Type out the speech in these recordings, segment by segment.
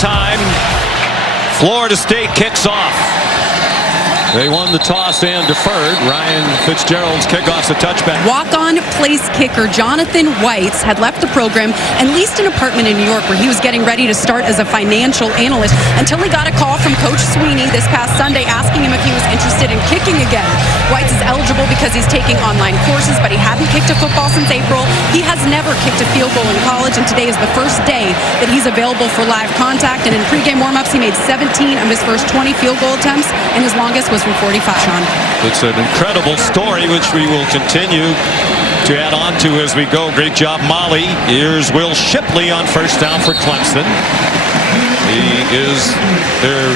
time, Florida State kicks off. They won the toss and deferred. Ryan Fitzgerald's kickoff's a touchback. Walk-on place kicker Jonathan Weitz had left the program and leased an apartment in New York where he was getting ready to start as a financial analyst until he got a call from Coach Sweeney this past Sunday asking him if he was interested in kicking again. Weitz is eligible because he's taking online courses, but he hadn't kicked a football since April. He has never kicked a field goal in college, and today is the first day that he's available for live contact. And in pregame warm-ups, he made 17 of his first 20 field goal attempts, and his longest was from 45. Sean. It's an incredible story, which we will continue to add on to as we go. Great job, Molly. Here's Will Shipley on first down for Clemson. He is their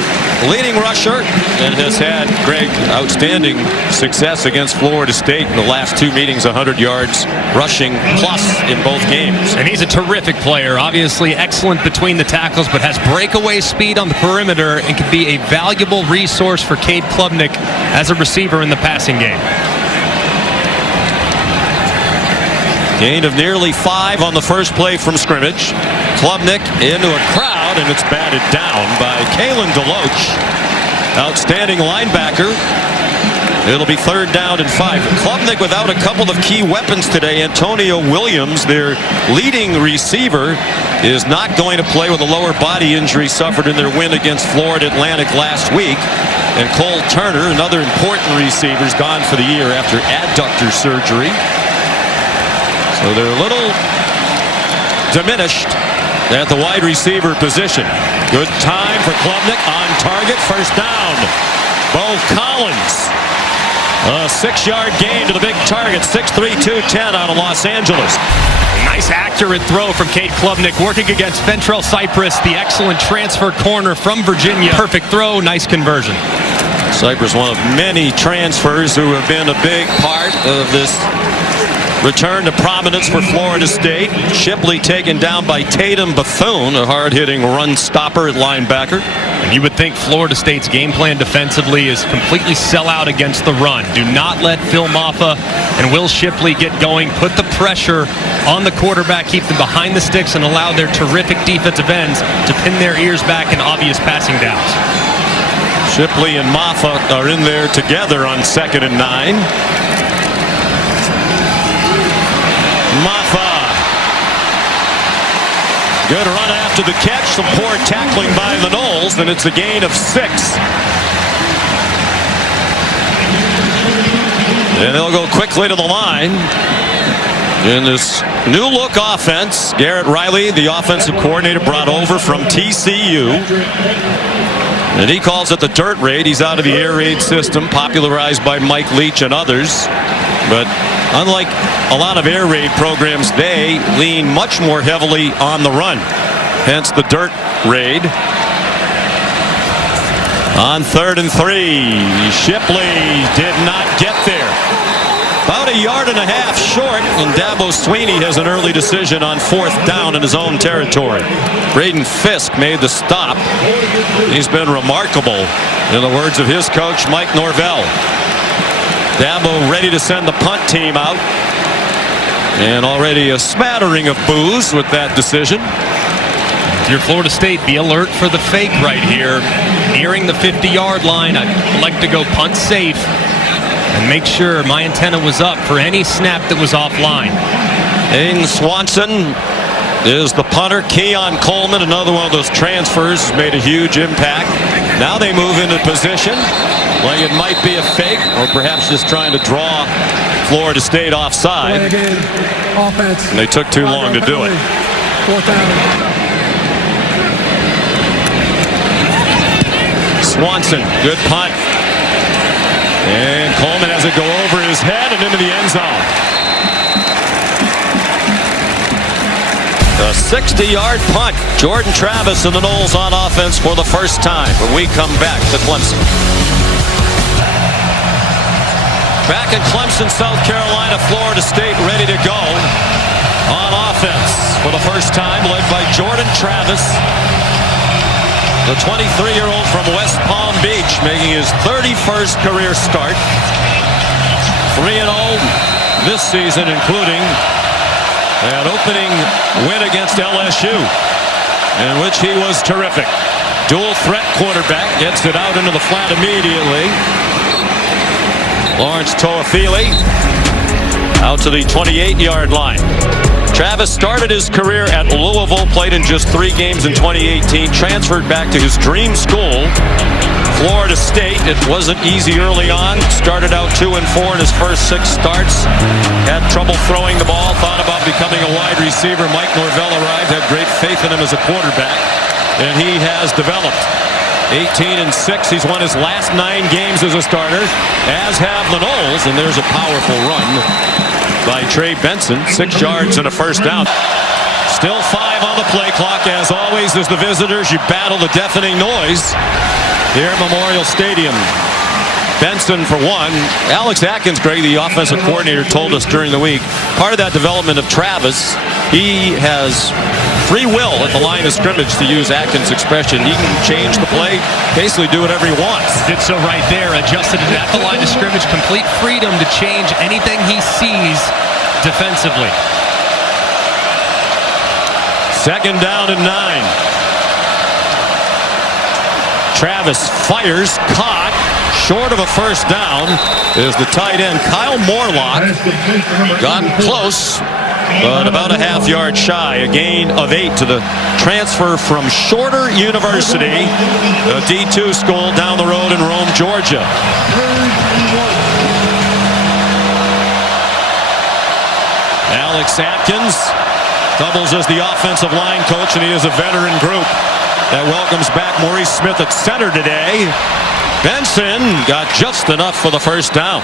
leading rusher and has had, Greg, outstanding success against Florida State in the last two meetings, 100 yards rushing plus in both games. And he's a terrific player, obviously excellent between the tackles, but has breakaway speed on the perimeter and can be a valuable resource for Cade Klubnik as a receiver in the passing game. Gain of nearly 5 on the first play from scrimmage. Klubnik into a crowd, and it's batted down by Kalen DeLoach. Outstanding linebacker. It'll be third down and 5. Klubnik without a couple of key weapons today. Antonio Williams, their leading receiver, is not going to play with a lower body injury suffered in their win against Florida Atlantic last week. And Cole Turner, another important receiver, is gone for the year after adductor surgery. So they're a little diminished at the wide receiver position. Good time for Klubnik on target. First down. Bo Collins. A 6-yard gain to the big target. 6'3", 210 out of Los Angeles. Nice accurate throw from Cade Klubnik working against Fentrell Cypress, the excellent transfer corner from Virginia. Perfect throw, nice conversion. Cypress, one of many transfers who have been a big part of this return to prominence for Florida State. Shipley taken down by Tatum Bethune, a hard-hitting run stopper at linebacker. And you would think Florida State's game plan defensively is completely sell out against the run. Do not let Phil Maffa and Will Shipley get going. Put the pressure on the quarterback, keep them behind the sticks, and allow their terrific defensive ends to pin their ears back in obvious passing downs. Shipley and Maffa are in there together on 2nd and 9. Maffa. Good run after the catch. Some poor tackling by the Knowles, and it's a gain of 6. And they'll go quickly to the line. In this new look offense, Garrett Riley, the offensive coordinator, brought over from TCU. And he calls it the dirt raid. He's out of the air raid system, popularized by Mike Leach and others. But unlike a lot of air raid programs, they lean much more heavily on the run. Hence the dirt raid. On 3rd and 3, Shipley did not get there. About 1.5 yards short, and Dabo Sweeney has an early decision on 4th down in his own territory. Braden Fisk made the stop. He's been remarkable, in the words of his coach, Mike Norvell. Dabo ready to send the punt team out. And already a smattering of boos with that decision. If you're Florida State, be alert for the fake right here. Nearing the 50-yard line, I'd like to go punt safe and make sure my antenna was up for any snap that was offline. Aiden Swanson is the punter. Keon Coleman, another one of those transfers, made a huge impact. Now they move into position like it might be a fake, or perhaps just trying to draw Florida State offside. And they took too long to do it. 4th down. Swanson, good punt. And Coleman has it go over his head and into the end zone. A 60-yard punt. Jordan Travis and the Knowles on offense for the first time when we come back to Clemson. Back in Clemson, South Carolina, Florida State ready to go on offense for the first time, led by Jordan Travis, the 23-year-old from West Palm Beach, making his 31st career start. 3-0 this season, including an opening win against LSU. in which he was terrific. Dual threat quarterback, gets it out into the flat immediately. Lawrence Toafili out to the 28-yard line. Travis started his career at Louisville, played in just 3 games in 2018, transferred back to his dream school, Florida State. It wasn't easy early on. Started out 2-4 in his first 6 starts. Had trouble throwing the ball, thought about becoming a wide receiver. Mike Norvell arrived, had great faith in him as a quarterback, and he has developed. 18-6. He's won his last 9 games as a starter, as have the Noles, and there's a powerful run by Trey Benson. 6 yards and a first down. Still 5 on the play clock. As always, as the visitors, you battle the deafening noise here at Memorial Stadium. Benson for 1. Alex Atkins, Greg, the offensive coordinator, told us during the week, part of that development of Travis, he has free will at the line of scrimmage, to use Atkins' expression. He can change the play, basically do whatever he wants. Did so right there, adjusted it at the line of scrimmage, complete freedom to change anything he sees defensively. 2nd down and 9. Travis fires, caught, short of a first down is the tight end Kyle Morlock. Got close, but about a half-yard shy. A gain of 8 to the transfer from Shorter University, a D2 school down the road in Rome, Georgia. Alex Atkins doubles as the offensive line coach, and he is a veteran group that welcomes back Maurice Smith at center today. Benson got just enough for the first down.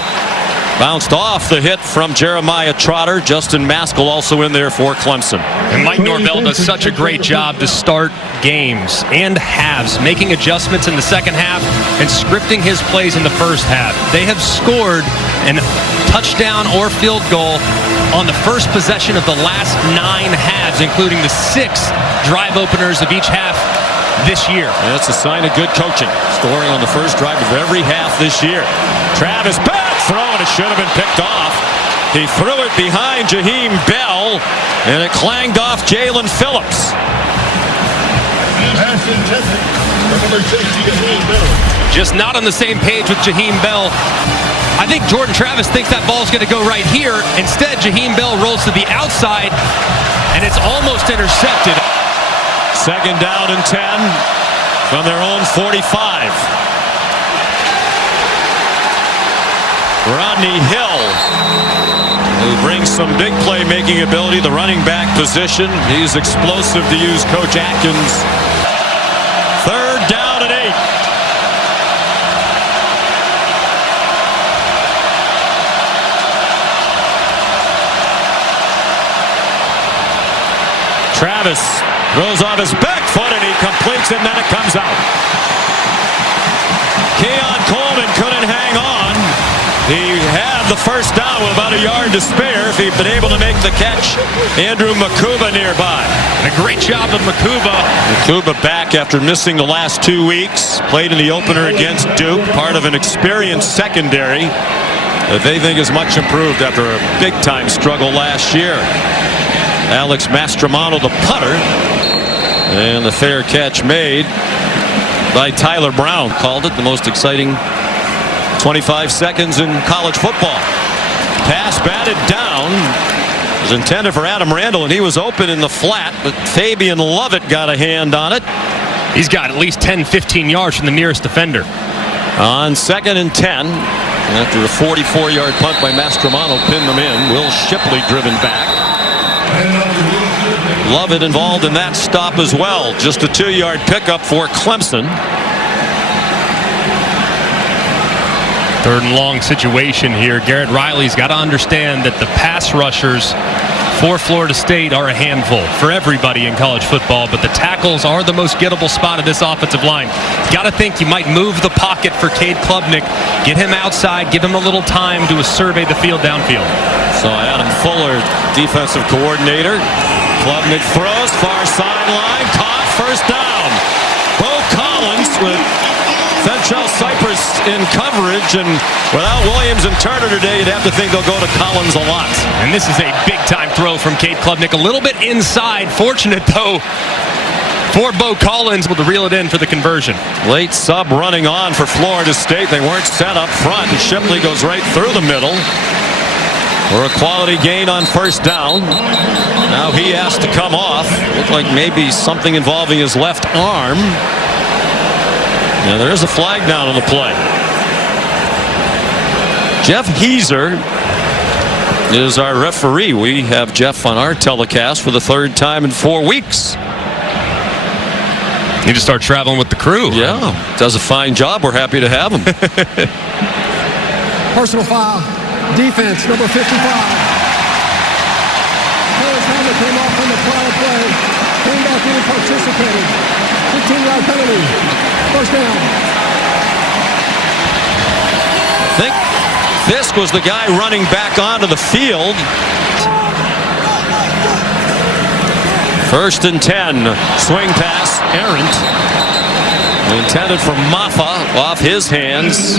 Bounced off the hit from Jeremiah Trotter. Justin Maskell also in there for Clemson. And Mike Norvell does such a great job to start games and halves, making adjustments in the second half and scripting his plays in the first half. They have scored a touchdown or field goal on the first possession of the last 9 halves, including the 6 drive openers of each half this year. That's a sign of good coaching. Scoring on the first drive of every half this year. Travis back throw, and it should have been picked off. He threw it behind Jaheim Bell, and it clanged off Jalen Phillips. Just not on the same page with Jaheim Bell. I think Jordan Travis thinks that ball's going to go right here. Instead, Jaheim Bell rolls to the outside, and it's almost intercepted. 2nd down and 10 from their own 45. Rodney Hill, who brings some big play-making ability, the running back position. He's explosive, to use Coach Atkins. 3rd down and 8. Travis throws off his back foot, and he completes it, and then it comes out. Keon Coleman couldn't hang on. He had the first down with about a yard to spare if he'd been able to make the catch. Andrew Makuba nearby. And a great job of Makuba. Makuba back after missing the last 2 weeks. Played in the opener against Duke, part of an experienced secondary that they think is much improved after a big-time struggle last year. Alex Mastromano, the punter, and the fair catch made by Tyler Brown. Called it the most exciting 25 seconds in college football. Pass batted down. It was intended for Adam Randall, and he was open in the flat, but Fabian Lovett got a hand on it. He's got at least 10-15 yards from the nearest defender. On 2nd and 10, after a 44-yard punt by Mastromano pinned them in. Will Shipley driven back. Lovett involved in that stop as well. Just a 2-yard pickup for Clemson. 3rd and long situation here. Garrett Riley's got to understand that the pass rushers for Florida State are a handful for everybody in college football, but the tackles are the most gettable spot of this offensive line. Got to think you might move the pocket for Cade Klubnik, get him outside, give him a little time to survey the field downfield. So Adam Fuller, defensive coordinator. Klubnik throws, far sideline, caught, first down. Bo Collins with Fentrell Cypress in coverage, and without Williams and Turner today, you'd have to think they'll go to Collins a lot. And this is a big-time throw from Cade Klubnik, a little bit inside. Fortunate, though, for Bo Collins with the reel it in for the conversion. Late sub running on for Florida State. They weren't set up front, and Shipley goes right through the middle for a quality gain on first down. Now he has to come off. Looked like maybe something involving his left arm. Now there is a flag down on the play. Jeff Heiser is our referee. We have Jeff on our telecast for the third time in 4 weeks. Need to start traveling with the crew. Yeah, does a fine job. We're happy to have him. Personal foul. Defense, number 55. Harris Helmet came off on the prior play. Came back in and participated. 15-yard penalty. First down. I think Fisk was the guy running back onto the field. First and 10. Swing pass, errant. Intended for Maffa off his hands.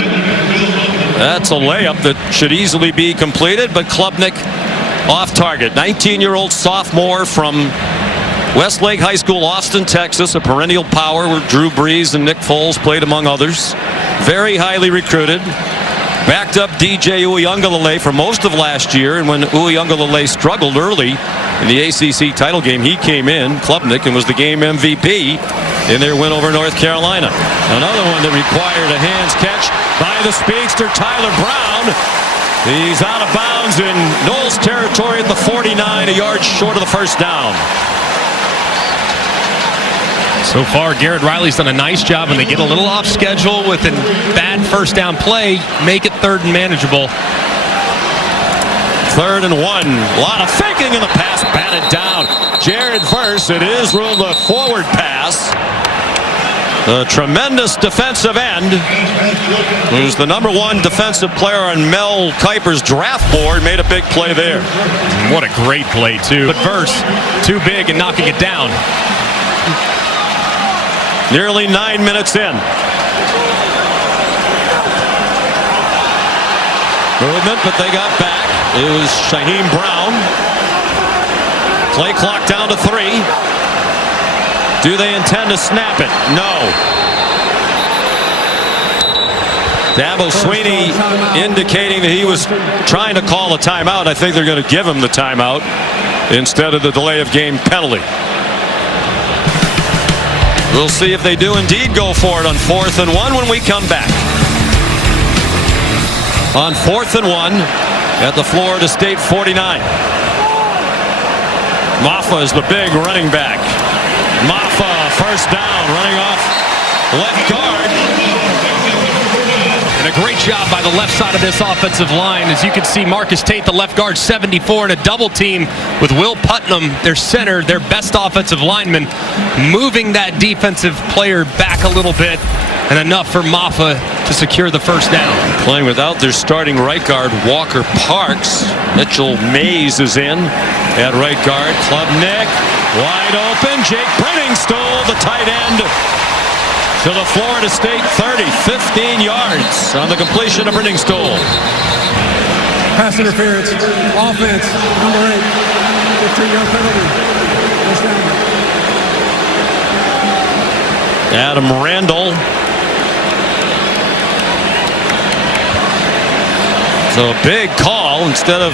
That's a layup that should easily be completed, but Klubnik off target. 19-year-old sophomore from Westlake High School, Austin, Texas, a perennial power where Drew Brees and Nick Foles played among others. Very highly recruited. Backed up DJ Uiagalelei for most of last year, and when Uiagalelei struggled early in the ACC title game, he came in, Klubnik, and was the game MVP in their win over North Carolina. Another one that required a hands catch by the speedster Tyler Brown. He's out of bounds in Knowles territory at the 49, a yard short of the first down. So far, Garrett Riley's done a nice job when they get a little off schedule with a bad first down play, make it third and manageable. 3rd and 1. A lot of faking in the pass, batted down. Jared Verse, it is ruled a forward pass. The tremendous defensive end, who's the #1 defensive player on Mel Kiper's draft board, made a big play there. What a great play, too. But Verse, too big and knocking it down. Nearly 9 minutes in. Movement, but they got back. It was Shaheem Brown. Play clock down to 3. Do they intend to snap it? No. Dabo Sweeney indicating that he was trying to call a timeout. I think they're going to give him the timeout instead of the delay of game penalty. We'll see if they do indeed go for it on 4th and 1 when we come back. On 4th and 1 at the Florida State 49. Maffa is the big running back. Maffa, first down, running off left guard. And a great job by the left side of this offensive line. As you can see, Marcus Tate, the left guard, 74, in a double team with Will Putnam, their center, their best offensive lineman, moving that defensive player back a little bit, and enough for Maffa to secure the first down. Playing without their starting right guard, Walker Parks. Mitchell Mays is in at right guard. Klubnik wide open. Jake Brenningstool, the tight end, to the Florida State 30, 15 yards on the completion of Brenningstool. Pass interference. Offense, number 8. 15-yard penalty. First down. Adam Randall. So a big call. Instead of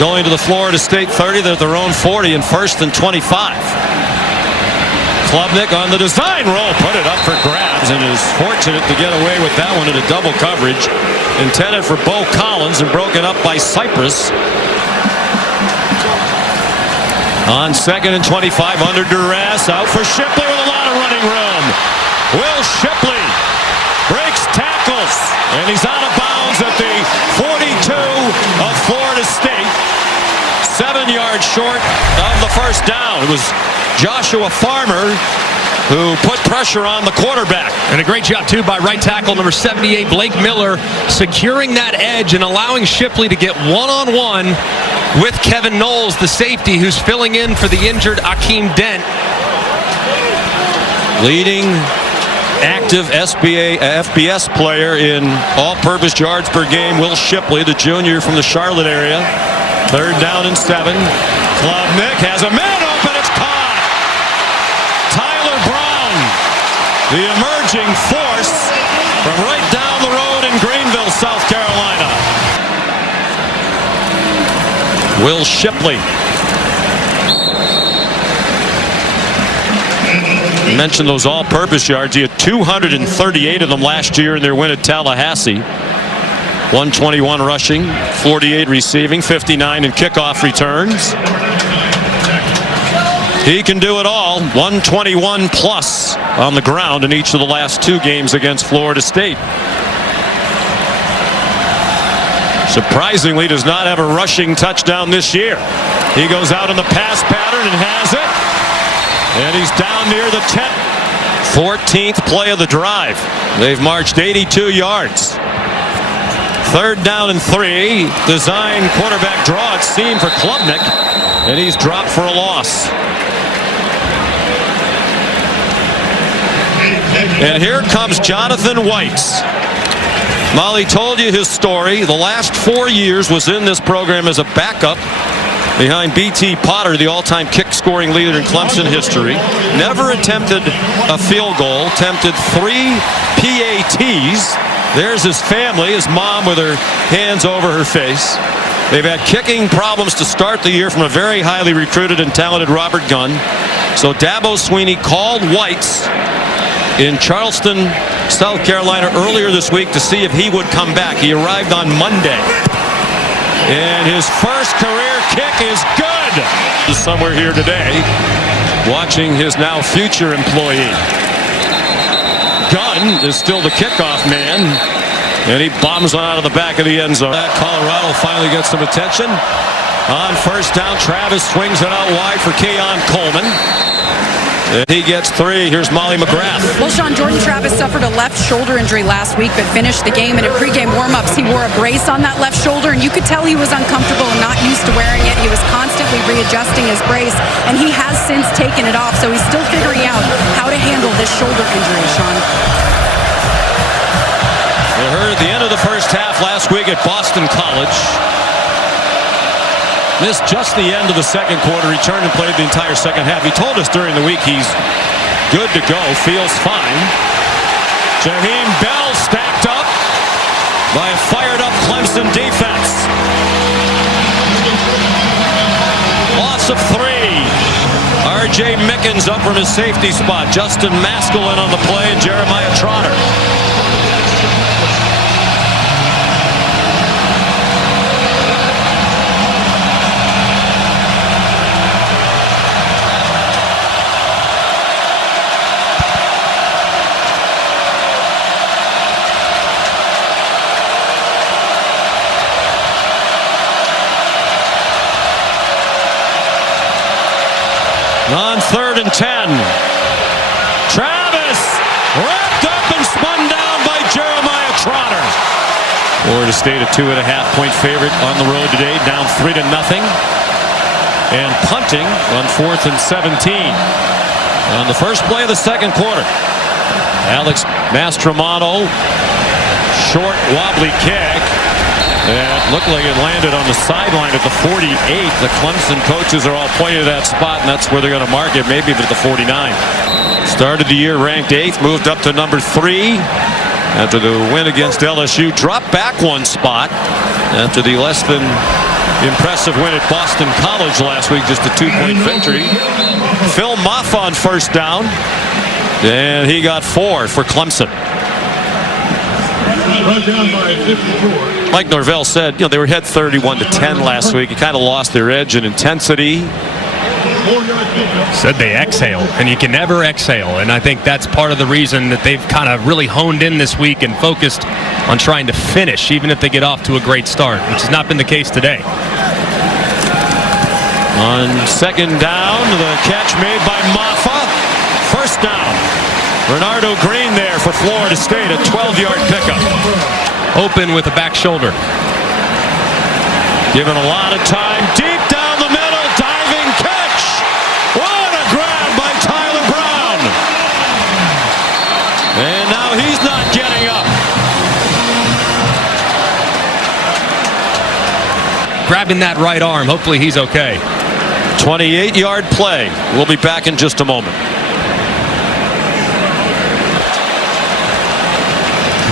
going to the Florida State 30, they're at their own 40 and 1st and 25. Klubnik on the design roll, put it up for grabs, and is fortunate to get away with that one in a double coverage. Intended for Bo Collins and broken up by Cypress. On 2nd and 25, under duress, out for Shipley with a lot of running room. Will Shipley breaks tackles, and he's out of bounds at the 42 of Florida State. 7 yards short of the first down. It was Joshua Farmer who put pressure on the quarterback. And a great job, too, by right tackle number 78, Blake Miller, securing that edge and allowing Shipley to get one-on-one with Kevin Knowles, the safety, who's filling in for the injured Akeem Dent. Leading active FBS player in all-purpose yards per game, Will Shipley, the junior from the Charlotte area. 3rd down and 7. Klubnik has a man open. It's caught. Tyler the emerging force from right down the road in Greenville, South Carolina. Will Shipley. I mentioned those all-purpose yards. He had 238 of them last year in their win at Tallahassee. 121 rushing, 48 receiving, 59 in kickoff returns. He can do it all. 121 plus on the ground in each of the last 2 games against Florida State. Surprisingly, does not have a rushing touchdown this year. He goes out in the pass pattern and has it. And he's down near the 14th play of the drive. They've marched 82 yards. 3rd down and 3. Design quarterback draw, it seemed, for Klubnik. And he's dropped for a loss. And here comes Jonathan Whites. Molly told you his story. The last 4 years was in this program as a backup behind B.T. Potter, the all-time kick-scoring leader in Clemson history. Never attempted a field goal. Attempted 3 PATs. There's his family, his mom with her hands over her face. They've had kicking problems to start the year from a very highly recruited and talented Robert Gunn. So Dabo Swinney called Whites in Charleston, South Carolina earlier this week to see if he would come back. He arrived on Monday. And his first career kick is good. Somewhere here today watching his now future employee. Gunn is still the kickoff man. And he bombs one out of the back of the end zone. Colorado finally gets some attention. On 1st down, Travis swings it out wide for Keon Coleman. And he gets 3. Here's Molly McGrath. Well, Sean, Jordan Travis suffered a left shoulder injury last week, but finished the game. And in pregame warmups, he wore a brace on that left shoulder, and you could tell he was uncomfortable and not used to wearing it. He was constantly readjusting his brace, and he has since taken it off. So he's still figuring out how to handle this shoulder injury, Sean. We heard at the end of the first half last week at Boston College. Missed just the end of the second quarter. Returned and played the entire second half. He told us during the week he's good to go. Feels fine. Jaheim Bell stacked up by a fired-up Clemson defense. Loss of 3. R.J. Mickens up from his safety spot. Justin Maskelyne on the play and Jeremiah Trotter. On 3rd and 10. Travis wrapped up and spun down by Jeremiah Trotter. Florida State a 2.5-point favorite on the road today, down 3-0. And punting on 4th and 17. On the first play of the second quarter. Alex Mastromanno, short wobbly kick. It looked like it landed on the sideline at the 48. The Clemson coaches are all pointing to that spot, and that's where they're going to mark it, maybe at the 49. Started the year ranked 8th, moved up to number 3 after the win against LSU. Dropped back 1 spot after the less than impressive win at Boston College last week, just a 2-point victory. Phil Maffa on 1st down, and he got 4 for Clemson. Mike Norvell said, they were ahead 31-10 last week. It kind of lost their edge and intensity. Said they exhale, and you can never exhale. And I think that's part of the reason that they've kind of really honed in this week and focused on trying to finish, even if they get off to a great start, which has not been the case today. On 2nd down, the catch made by Maffa. 1st down. Bernardo Green there for Florida State, a 12-yard pickup. Open with a back shoulder. Given a lot of time, deep down the middle, diving catch. What a grab by Tyler Brown. And now he's not getting up. Grabbing that right arm. Hopefully he's okay. 28-yard play. We'll be back in just a moment.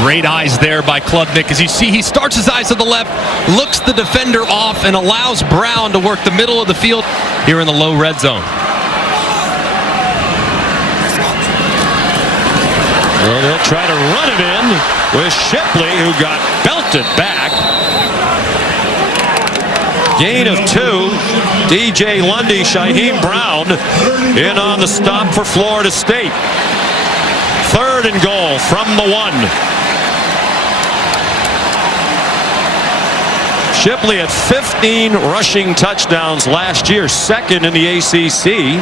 Great eyes there by Klubnik. As you see, he starts his eyes to the left, looks the defender off, and allows Brown to work the middle of the field here in the low red zone. Well, they'll try to run it in with Shipley, who got belted back. Gain of 2. DJ Lundy, Shaheem Brown in on the stop for Florida State. 3rd and goal from the 1. Shipley had 15 rushing touchdowns last year, 2nd in the ACC,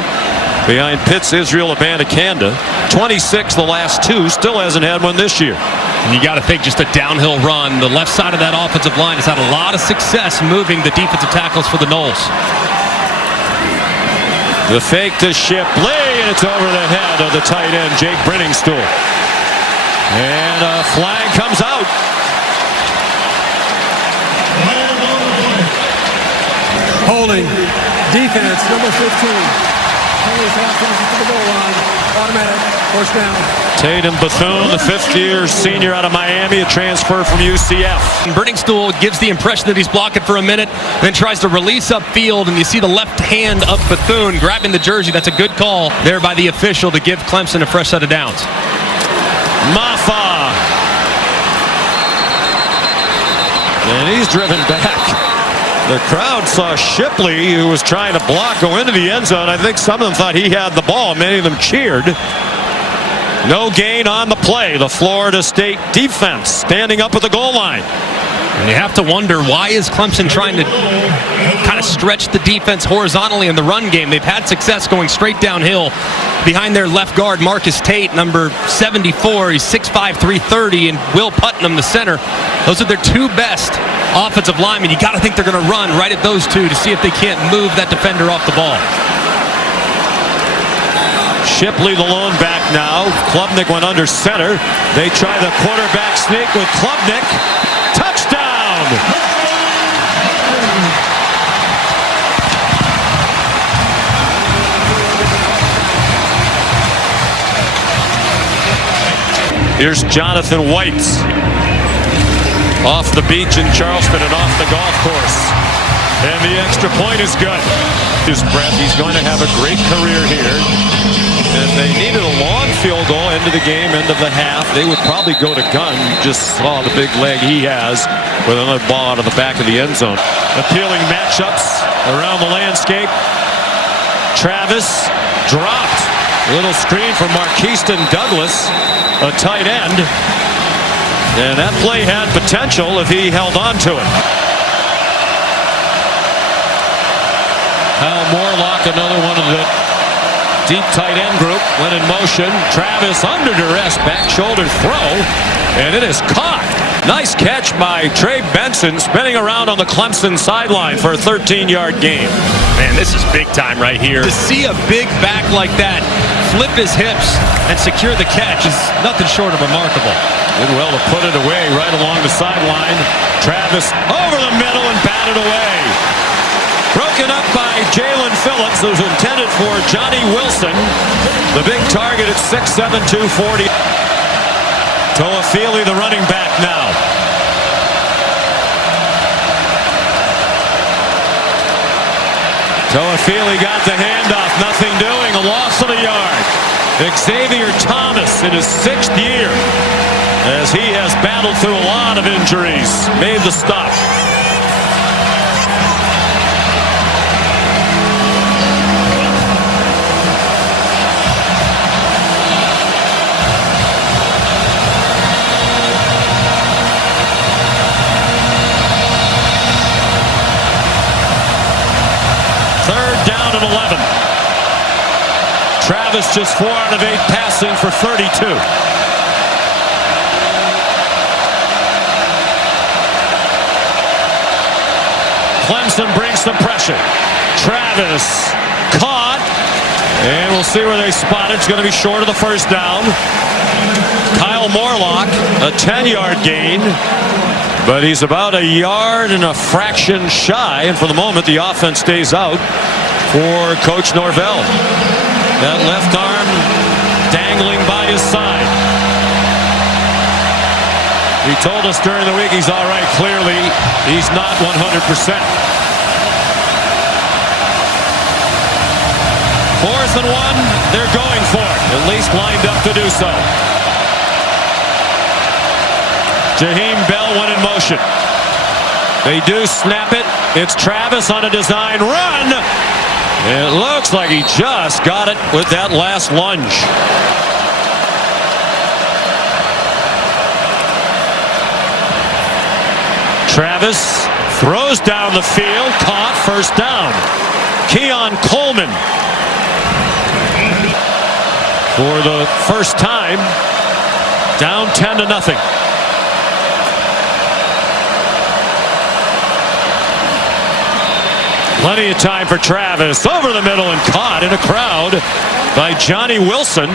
behind Pitt's Israel Abanikanda. 26 the last 2, still hasn't had one this year. And you got to think just a downhill run. The left side of that offensive line has had a lot of success moving the defensive tackles for the Noles. The fake to Shipley, and it's over the head of the tight end, Jake Brenningstool. And a flag comes out. Holding. Defense, number 15. Penalties half to the goal line. Automatic. First down. Tatum Bethune, the 5th-year senior out of Miami, a transfer from UCF. Brenningstool gives the impression that he's blocking for a minute, then tries to release upfield, and you see the left hand of Bethune grabbing the jersey. That's a good call there by the official to give Clemson a fresh set of downs. Maffa. And he's driven back. The crowd saw Shipley, who was trying to block, go into the end zone. I think some of them thought he had the ball. Many of them cheered. No gain on the play. The Florida State defense standing up at the goal line. And you have to wonder, why is Clemson trying to kind of stretch the defense horizontally in the run game? They've had success going straight downhill behind their left guard, Marcus Tate, number 74. He's 6'5", 330, and Will Putnam, the center. Those are their 2 best offensive linemen. You got to think they're going to run right at those 2 to see if they can't move that defender off the ball. Shipley the lone back now. Klubnik went under center. They try the quarterback sneak with Klubnik. Touchdown! Here's Jonathan White. Off the beach in Charleston and off the golf course. And the extra point is good. His breath, he's going to have a great career here. And if they needed a long field goal into the game, end of the half, they would probably go to gun. You just saw the big leg he has with another ball out of the back of the end zone. Appealing matchups around the landscape. Travis dropped. A little screen from Marquiston Douglas, a tight end. And that play had potential if he held on to it. Kyle Morlock, another one of the deep tight end group, went in motion. Travis under duress, back shoulder throw, and it is caught. Nice catch by Trey Benson, spinning around on the Clemson sideline for a 13-yard gain. Man, this is big time right here. To see a big back like that flip his hips and secure the catch is nothing short of remarkable. Did well to put it away right along the sideline. Travis over the middle and batted away. Broken up by Jalen Phillips, who's intended for Johnny Wilson. The big target at 6'7", 240. Toafili, the running back now. Toafili got the handoff, nothing doing, a loss of a yard. Xavier Thomas in his 6th year, as he has battled through a lot of injuries, made the stop. Down at 11. Travis just 4 out of 8 passing for 32. Clemson brings some pressure. Travis caught, and we'll see where they spot it. It's going to be short of the first down. Kyle Morlock, a 10-yard gain. But he's about a yard and a fraction shy, and for the moment the offense stays out for Coach Norvell. That left arm dangling by his side. He told us during the week he's all right. Clearly, he's not 100%. 4th and 1, they're going for it. At least lined up to do so. Jaheim Bell went in motion. They do snap it. It's Travis on a design run. It looks like he just got it with that last lunge. Travis throws down the field, caught, first down. Keon Coleman, for the first time, down 10-0. Plenty of time for Travis, over the middle and caught in a crowd by Johnny Wilson.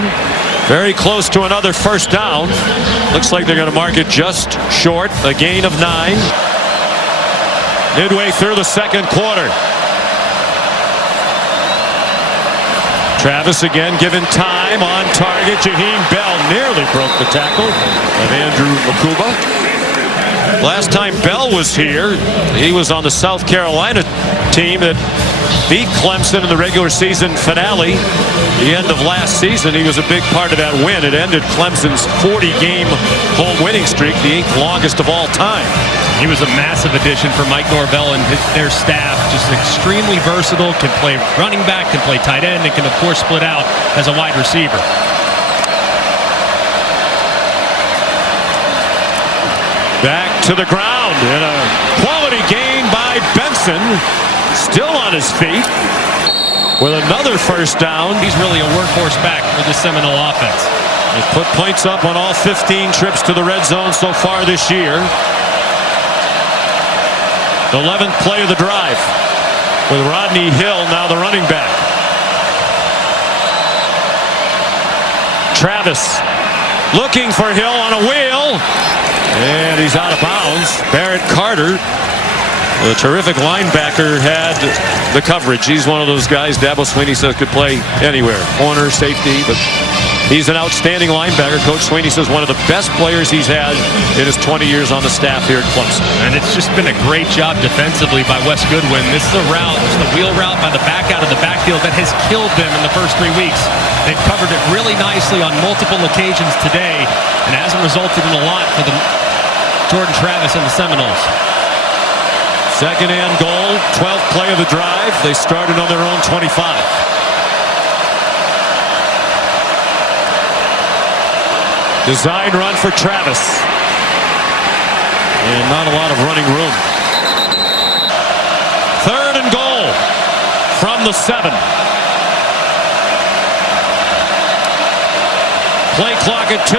Very close to another first down. Looks like they're going to mark it just short, a gain of 9. Midway through the second quarter. Travis again given time, on target. Jaheim Bell nearly broke the tackle of Andrew Makuba. Last time Bell was here, he was on the South Carolina team that beat Clemson in the regular season finale. The end of last season, he was a big part of that win. It ended Clemson's 40-game home winning streak, the 8th longest of all time. He was a massive addition for Mike Norvell and their staff. Just extremely versatile, can play running back, can play tight end, and can, of course, split out as a wide receiver. Back to the ground, and a quality gain by Benson. Still on his feet with another first down. He's really a workhorse back for the Seminole offense. He's put points up on all 15 trips to the red zone so far this year. The 11th play of the drive, with Rodney Hill now the running back. Travis looking for Hill on a wheel, and he's out of bounds. Barrett Carter, the terrific linebacker, had the coverage. He's one of those guys Dabo Swinney says could play anywhere, corner, safety, but he's an outstanding linebacker. Coach Swinney says one of the best players he's had in his 20 years on the staff here at Clemson. And it's just been a great job defensively by Wes Goodwin. This is a route, just a wheel route by the back out of the backfield that has killed them in the first 3 weeks. They've covered it really nicely on multiple occasions today, and it hasn't resulted in a lot for the Jordan Travis and the Seminoles. Second and goal, 12th play of the drive. They started on their own 25. Design run for Travis. And not a lot of running room. 3rd and goal from the 7. Play clock at 2.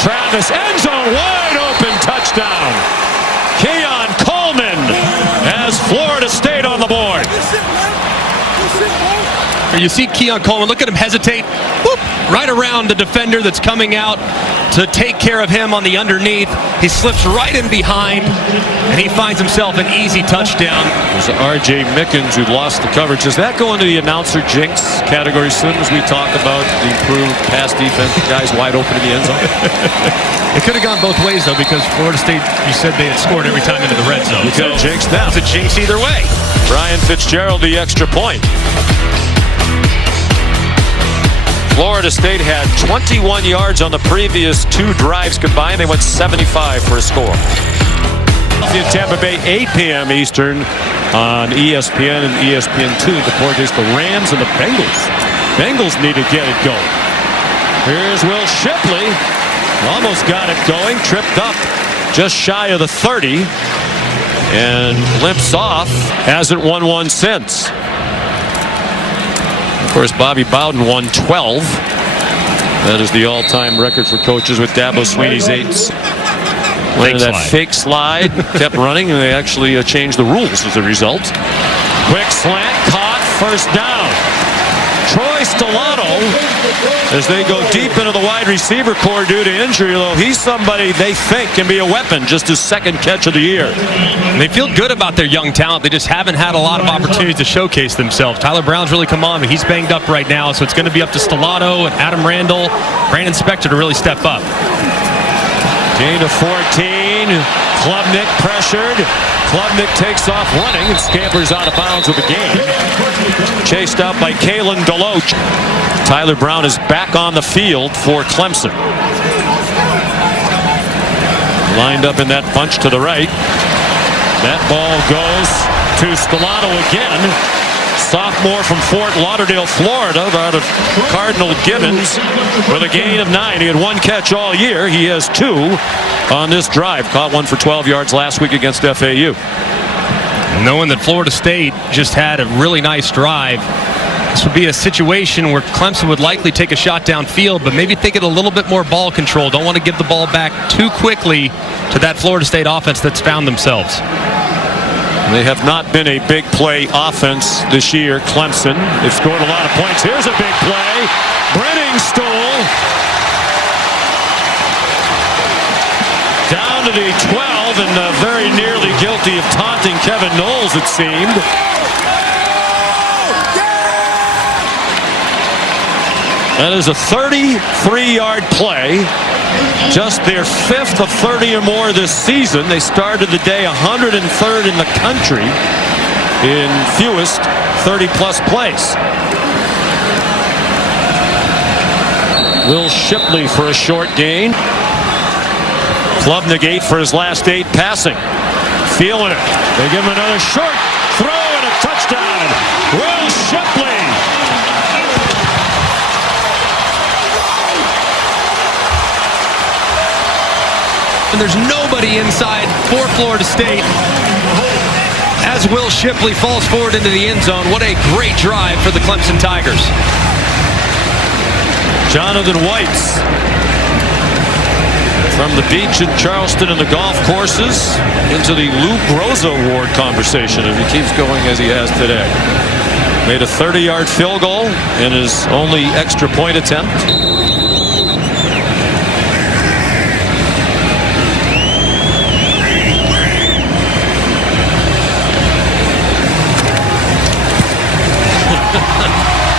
Travis, end zone, wide open, touchdown. Keon Coleman has Florida State on the board. You see Keon Coleman, look at him hesitate, whoop, right around the defender that's coming out to take care of him on the underneath. He slips right in behind, and he finds himself an easy touchdown. There's R.J. Mickens who lost the coverage. Does that go into the announcer jinx category as soon as we talk about the improved pass defense, guys wide open in the end zone? It could have gone both ways, though, because Florida State, you said they had scored every time into the red zone. You could have jinxed them. It's a jinx either way. Brian Fitzgerald, the extra point. Florida State had 21 yards on the previous 2 drives combined. They went 75 for a score. Tampa Bay, 8 p.m. Eastern on ESPN and ESPN2. The board is the Rams and the Bengals. Bengals need to get it going. Here's Will Shipley. Almost got it going. Tripped up just shy of the 30. And limps off. Hasn't won one since. Of course, Bobby Bowden won 12. That is the all-time record for coaches with Dabo Swinney's 8s. Fake slide kept running, and they actually changed the rules as a result. Quick slant, caught, first down. Troy Stellato as they go deep into the wide receiver core due to injury, though he's somebody they think can be a weapon, just his second catch of the year. And they feel good about their young talent. They just haven't had a lot of opportunities to showcase themselves. Tyler Brown's really come on, but he's banged up right now, so it's going to be up to Stellato and Adam Randall, Brandon Spector to really step up. Gain of 14. Klubnik pressured. Klubnik takes off running and scampers out of bounds with a gain. Chased out by Kalen DeLoach. Tyler Brown is back on the field for Clemson. Lined up in that bunch to the right. That ball goes to Stellato again. Sophomore from Fort Lauderdale, Florida, out of Cardinal Gibbons, with a gain of 9. He had one catch all year. He has 2 on this drive. Caught one for 12 yards last week against FAU. Knowing that Florida State just had a really nice drive, this would be a situation where Clemson would likely take a shot downfield, but maybe think it a little bit more ball control. Don't want to give the ball back too quickly to that Florida State offense that's found themselves. They have not been a big play offense this year, Clemson. They've scored a lot of points. Here's a big play. Brenningstool down to the 12 and very nearly guilty of taunting Kevin Knowles, it seemed. That is a 33-yard play. Just their 5th of 30 or more this season. They started the day 103rd in the country in fewest 30-plus plays. Will Shipley for a short gain. Klubnik 8 for his last 8 passing. Feeling it. They give him another short throw and a touchdown. Will Shipley. And there's nobody inside for Florida State as Will Shipley falls forward into the end zone. What a great drive for the Clemson Tigers. Jonathan Whites from the beach in Charleston and the golf courses into the Lou Groza Award conversation if he keeps going as he has today. Made a 30-yard field goal in his only extra point attempt.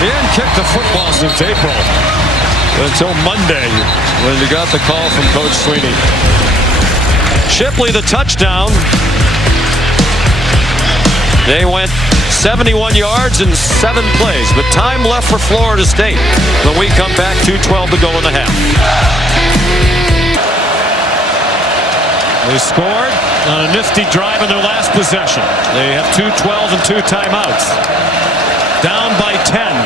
He hadn't kicked the football since April, until Monday when he got the call from Coach Sweeney. Shipley the touchdown. They went 71 yards in 7 plays, but time left for Florida State when we come back. 2:12 to go in the half. They scored on a nifty drive in their last possession. They have 2:12 and 2 timeouts. Down by 10.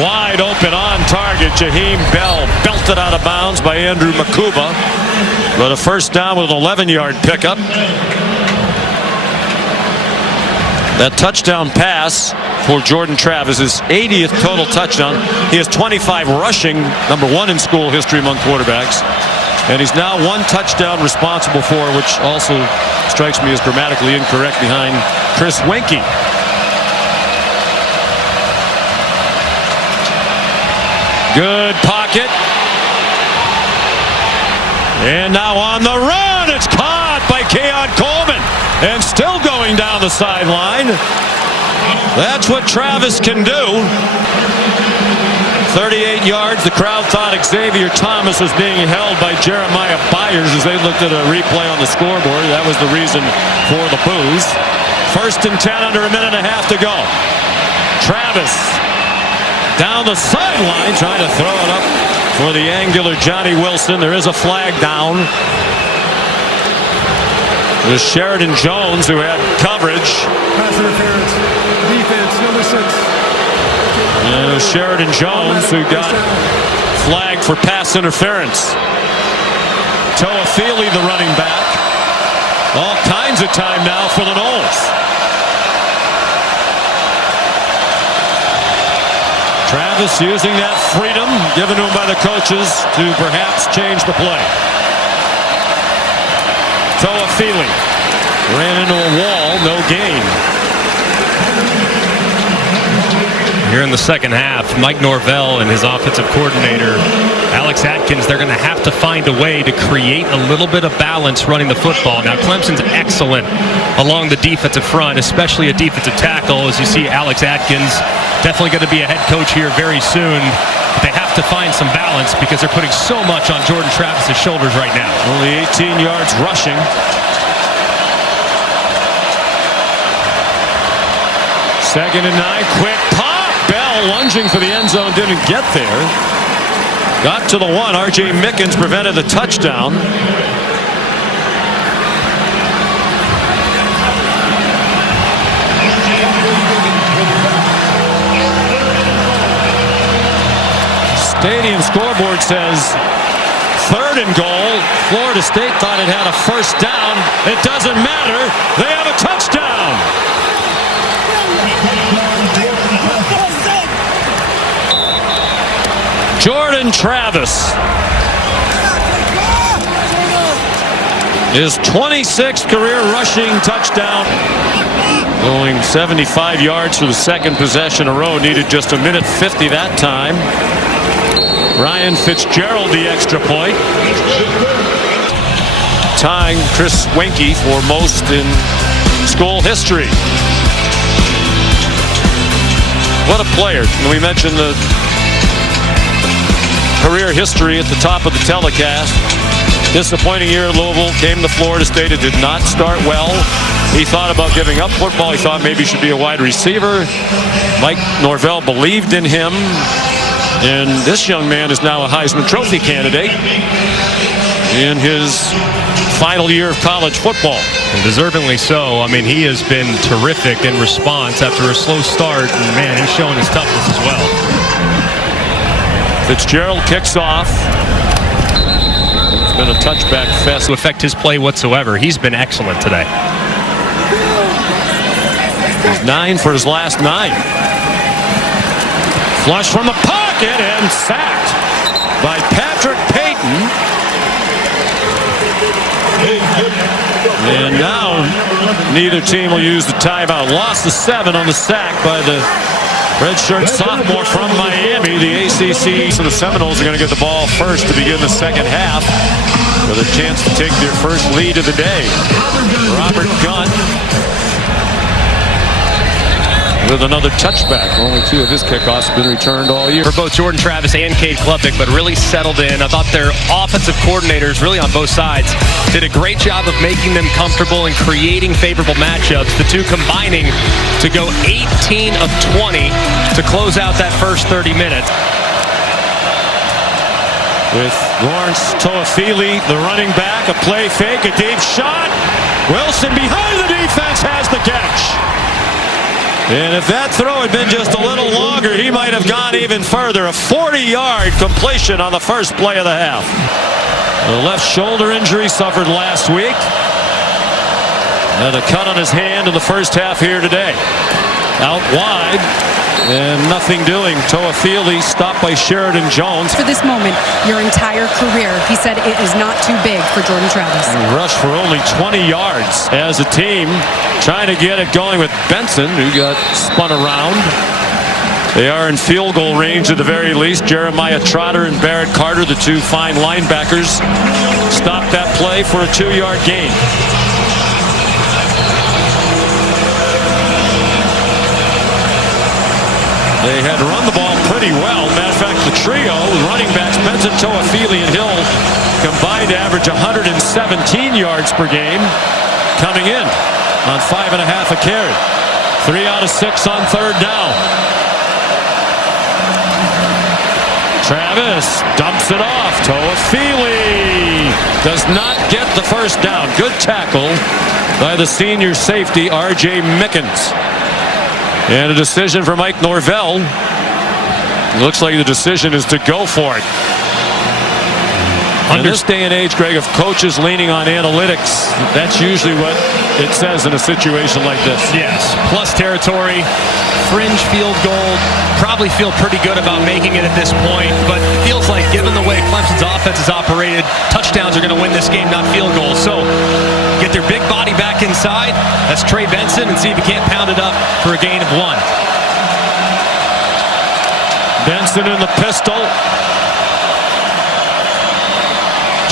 Wide open on target. Jaheim Bell belted out of bounds by Andrew Makuba. But a first down with an 11-yard pickup. That touchdown pass for Jordan Travis, his 80th total touchdown. He has 25 rushing, number 1 in school history among quarterbacks. And he's now 1 touchdown responsible for, which also strikes me as grammatically incorrect, behind Chris Weinke. Good pocket. And now on the run. It's caught by Keon Coleman. And still going down the sideline. That's what Travis can do. 38 yards. The crowd thought Xavier Thomas was being held by Jeremiah Byers as they looked at a replay on the scoreboard. That was the reason for the boos. 1st and 10 under a minute and a half to go. Travis down the sideline trying to throw it up for the angular Johnny Wilson. There is a flag down. It was Sheridan Jones who had coverage. Pass interference. Defense, number 6. Sheridan Jones who got flagged for pass interference. Toafili, the running back. All kinds of time now for the Noles. Travis using that freedom given to him by the coaches to perhaps change the play. Toafili ran into a wall, no gain. Here in the second half, Mike Norvell and his offensive coordinator, Alex Atkins, they're going to have to find a way to create a little bit of balance running the football. Now, Clemson's excellent along the defensive front, especially a defensive tackle. As you see, Alex Atkins definitely going to be a head coach here very soon. But they have to find some balance because they're putting so much on Jordan Travis's shoulders right now. Only 18 yards rushing. Second and 9, quick pop. Bell lunging for the end zone, didn't get there. Got to the 1. R.J. Mickens prevented the touchdown. Stadium scoreboard says 3rd and goal. Florida State thought it had a first down. It doesn't matter. They have a touchdown. Jordan Travis. His 26th career rushing touchdown. Going 75 yards for the second possession in a row. Needed just a minute 50 that time. Ryan Fitzgerald the extra point. Tying Chris Wenke for most in school history. What a player. And we mentioned the career history at the top of the telecast. Disappointing year at Louisville. Came to Florida State. It did not start well. He thought about giving up football. He thought maybe he should be a wide receiver. Mike Norvell believed in him. And this young man is now a Heisman Trophy candidate in his final year of college football. And deservingly so. I mean, he has been terrific in response after a slow start. And, man, he's showing his toughness as well. Fitzgerald kicks off. It's been a touchback fest to affect his play whatsoever. He's been excellent today. He's 9 for his last 9. Flush from the pocket and sacked by Patrick Payton. And now neither team will use the timeout. Lost the 7 on the sack by the redshirt sophomore from Miami. The ACC. So the Seminoles are going to get the ball first to begin the second half with a chance to take their first lead of the day. Robert Gunn with another touchback. Only 2 of his kickoffs have been returned all year. For both Jordan Travis and Cade Klubnik, but really settled in. I thought their offensive coordinators, really on both sides, did a great job of making them comfortable and creating favorable matchups. The two combining to go 18 of 20 to close out that first 30 minutes. With Lawrence Toafili, the running back, a play fake, a deep shot. Wilson behind the defense has the catch. And if that throw had been just a little longer, he might have gone even further. A 40-yard completion on the first play of the half. The left shoulder injury suffered last week. Had a cut on his hand in the first half here today. Out wide. And nothing doing. Toafili stopped by Sheridan Jones. For this moment, your entire career, he said it is not too big for Jordan Travis. And rushed for only 20 yards as a team trying to get it going with Benson, who got spun around. They are in field goal range at the very least. Jeremiah Trotter and Barrett Carter, the 2 fine linebackers, stopped that play for a 2-yard gain. They had run the ball pretty well. Matter of fact, the trio, running backs Benson, Toafili, and Hill, combined to average 117 yards per game, coming in on 5.5 a carry. 3 out of 6 on 3rd down. Travis dumps it off. Toafili does not get the first down. Good tackle by the senior safety, R.J. Mickens. And a decision for Mike Norvell. Looks like the decision is to go for it. In this day and age, Greg, of coaches leaning on analytics, that's usually what it says in a situation like this. Yes, plus territory, fringe field goal, probably feel pretty good about making it at this point, but it feels like given the way Clemson's offense is operated, touchdowns are going to win this game, not field goals. So get their big body back inside. That's Trey Benson, and see if he can't pound it up for a gain of 1. Benson in the pistol.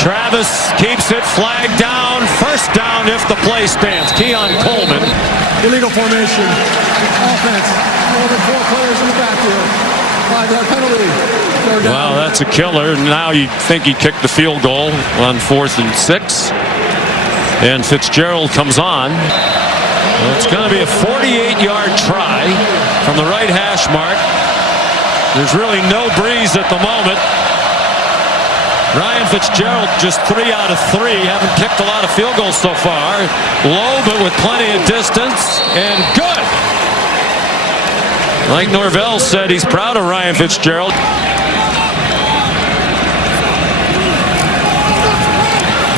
Travis keeps it, flag down, first down if the play stands. Keon Coleman. Illegal formation. Offense. More than 4 players in the backfield. 5-yard penalty. Third down. Well, that's a killer. Now you think he kicked the field goal on 4th and 6. And Fitzgerald comes on. Well, it's going to be a 48-yard try from the right hash mark. There's really no breeze at the moment. Ryan Fitzgerald just 3 out of 3. Haven't kicked a lot of field goals so far. Low, but with plenty of distance. And good. Like Norvell said, he's proud of Ryan Fitzgerald.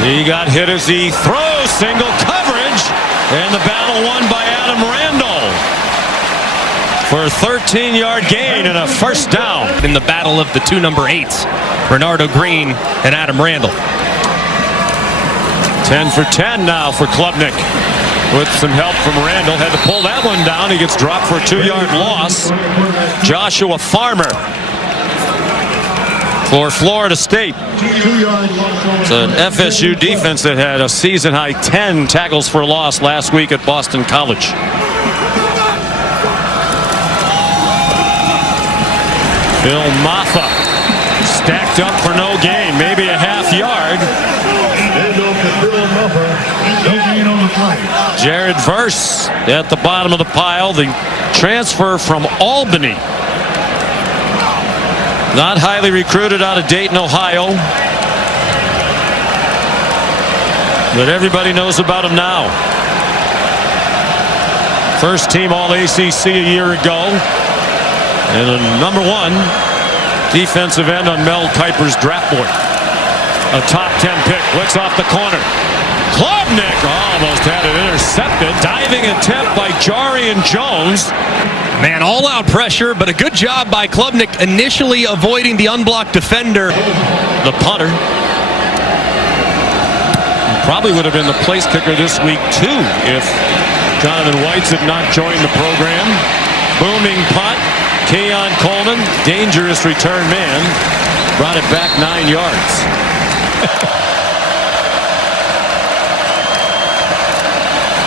He got hit as he throws. Single coverage. And the battle won by Adam Randall for a 13-yard gain and a first down. In the battle of the 2 number 8s, Bernardo Green and Adam Randall. 10 for 10 now for Klubnik. With some help from Randall. Had to pull that one down. He gets dropped for a 2-yard loss. Joshua Farmer for Florida State. It's an FSU defense that had a season-high 10 tackles for loss last week at Boston College. Bill Maffa stacked up for no gain, maybe a half yard. Jared Verse at the bottom of the pile, the transfer from Albany. Not highly recruited out of Dayton, Ohio. But everybody knows about him now. First team All-ACC a year ago. And a number 1 defensive end on Mel Kiper's draft board. A top 10 pick. Blitz off the corner. Klubnik almost had it intercepted. Diving attempt by Jarian Jones. Man, all-out pressure, but a good job by Klubnik initially avoiding the unblocked defender. The punter. Probably would have been the place kicker this week, too, if Jonathan Whites had not joined the program. Booming punt. Keon Coleman, dangerous return man, brought it back 9 yards.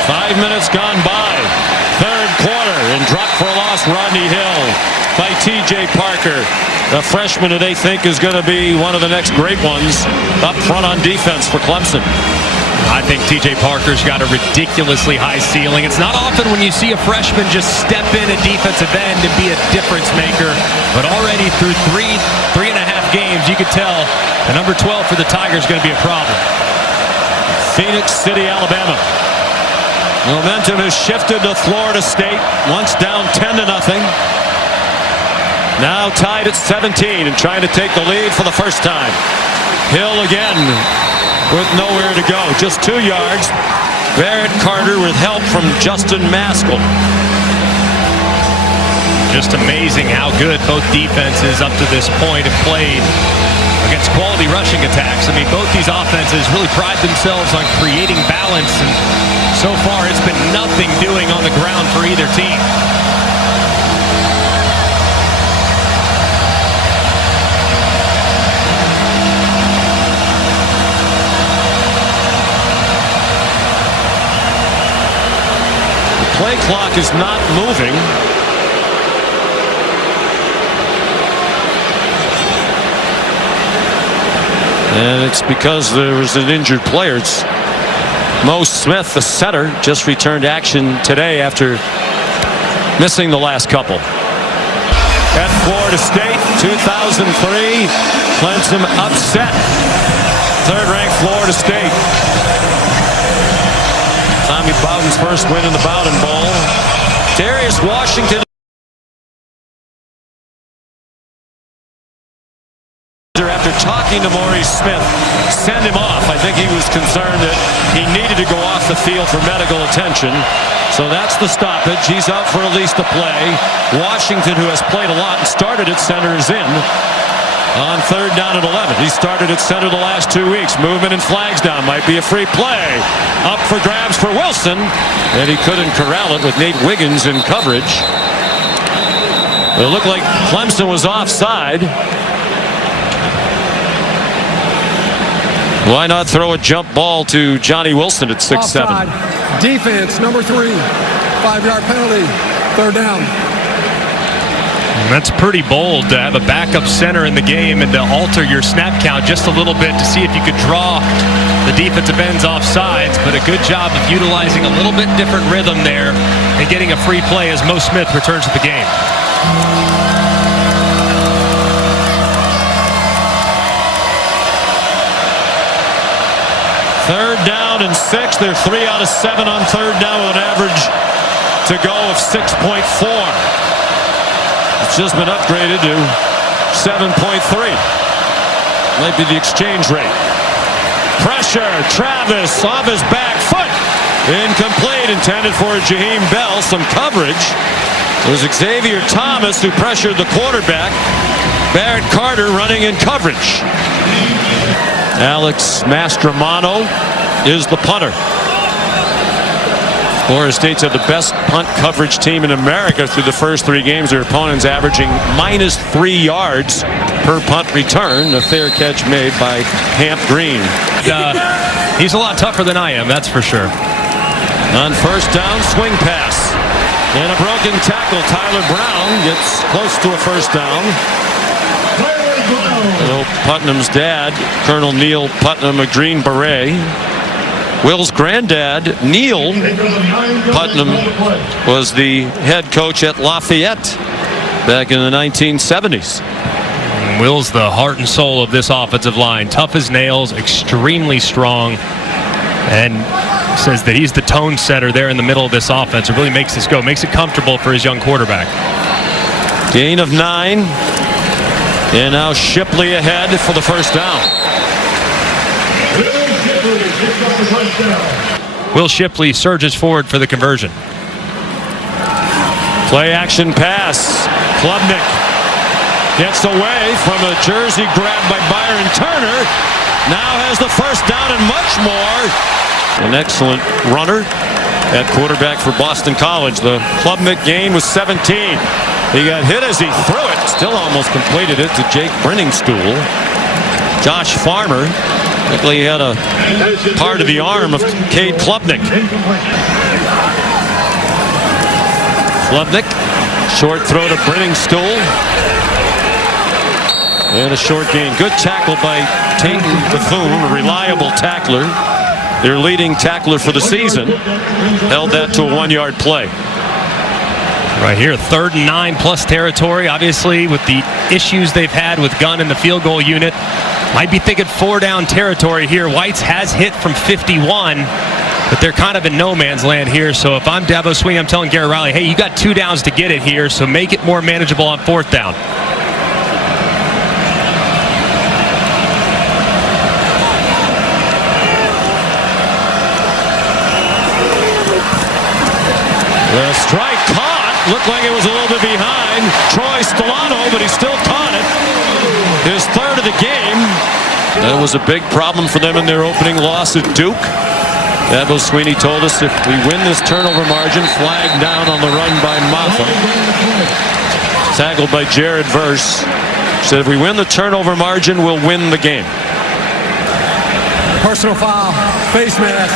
5 minutes gone by. Third quarter, and drop for a loss, Rodney Hill by T.J. Parker, a freshman who they think is going to be one of the next great ones up front on defense for Clemson. I think T.J. Parker's got a ridiculously high ceiling. It's not often when you see a freshman just step in at defensive end and be a difference maker. But already through three and a half games, you could tell the number 12 for the Tigers is going to be a problem. Phoenix City, Alabama. Momentum has shifted to Florida State. Once down 10-0. Now tied at 17 and trying to take the lead for the first time. Hill again with nowhere to go. Just 2 yards. Barrett Carter with help from Justin Maskell. Just amazing how good both defenses up to this point have played against quality rushing attacks. I mean, both these offenses really pride themselves on creating balance, and so far it's been nothing doing on the ground for either team. Play clock is not moving. And it's because there was an injured player. It's Mo Smith, the center, just returned to action today after missing the last couple. At Florida State, 2003, Clemson upset third-ranked Florida State. Tommy Bowden's first win in the Bowden Bowl. Darius Washington. After talking to Maurice Smith, send him off. I think he was concerned that he needed to go off the field for medical attention. So that's the stoppage. He's out for at least a play. Washington, who has played a lot and started at center, is in. On third down at 11. He started at center the last 2 weeks. Movement and flags down. Might be a free play. Up for grabs for Wilson. And he couldn't corral it with Nate Wiggins in coverage. It looked like Clemson was offside. Why not throw a jump ball to Johnny Wilson at 6'7"? Offside. Defense, number 3. 5-yard penalty. 3rd down. And that's pretty bold to have a backup center in the game and to alter your snap count just a little bit to see if you could draw the defensive ends off sides. But a good job of utilizing a little bit different rhythm there and getting a free play as Mo Smith returns to the game. Third down and 6. They're 3 out of 7 on 3rd down with an average to go of 6.4. It's just been upgraded to 7.3. Might be the exchange rate. Pressure. Travis off his back foot. Incomplete. Intended for Jaheim Bell. Some coverage. It was Xavier Thomas who pressured the quarterback. Barrett Carter running in coverage. Alex Mastromano is the punter. Florida State's had the best punt coverage team in America through the first 3 games. Their opponents averaging -3 yards per punt return. A fair catch made by Hamp Green. He's a lot tougher than I am, that's for sure. On 1st down, swing pass. And a broken tackle. Tyler Brown gets close to a 1st down. Putnam's dad, Colonel Neil Putnam, a Green Beret. Will's granddad, Neil Putnam, was the head coach at Lafayette back in the 1970s. Will's the heart and soul of this offensive line. Tough as nails, extremely strong, and says that he's the tone setter there in the middle of this offense. It really makes this go, makes it comfortable for his young quarterback. Gain of 9. And now Shipley ahead for the 1st down. Will Shipley surges forward for the conversion. Play action pass. Klubnik gets away from a jersey grab by Byron Turner. Now has the 1st down and much more. An excellent runner at quarterback for Boston College. The Klubnik gain was 17. He got hit as he threw it. Still almost completed it to Jake Brenningstool. Josh Farmer. Luckily he had a part of the arm of Cade Klubnik. Klubnik. Short throw to Brenningstool. And a short gain. Good tackle by Tayton Bethune, a reliable tackler. Their leading tackler for the season. Held that to a 1-yard play. Right here, 3rd and 9 plus territory. Obviously, with the issues they've had with Gunn in the field goal unit, might be thinking 4-down territory here. Whites has hit from 51, but they're kind of in no man's land here. So if I'm Dabo Swinney, I'm telling Garrett Riley, hey, you got 2 downs to get it here, so make it more manageable on 4th down. The strike caught. Looked like it was a little bit behind Troy Stolano, but he still caught it. His 3rd of the game. That was a big problem for them in their opening loss at Duke. Dabo Swinney told us if we win this turnover margin, flag down on the run by Maffa. Tackled by Jared Verse. Said if we win the turnover margin, we'll win the game. Personal foul. Face mask.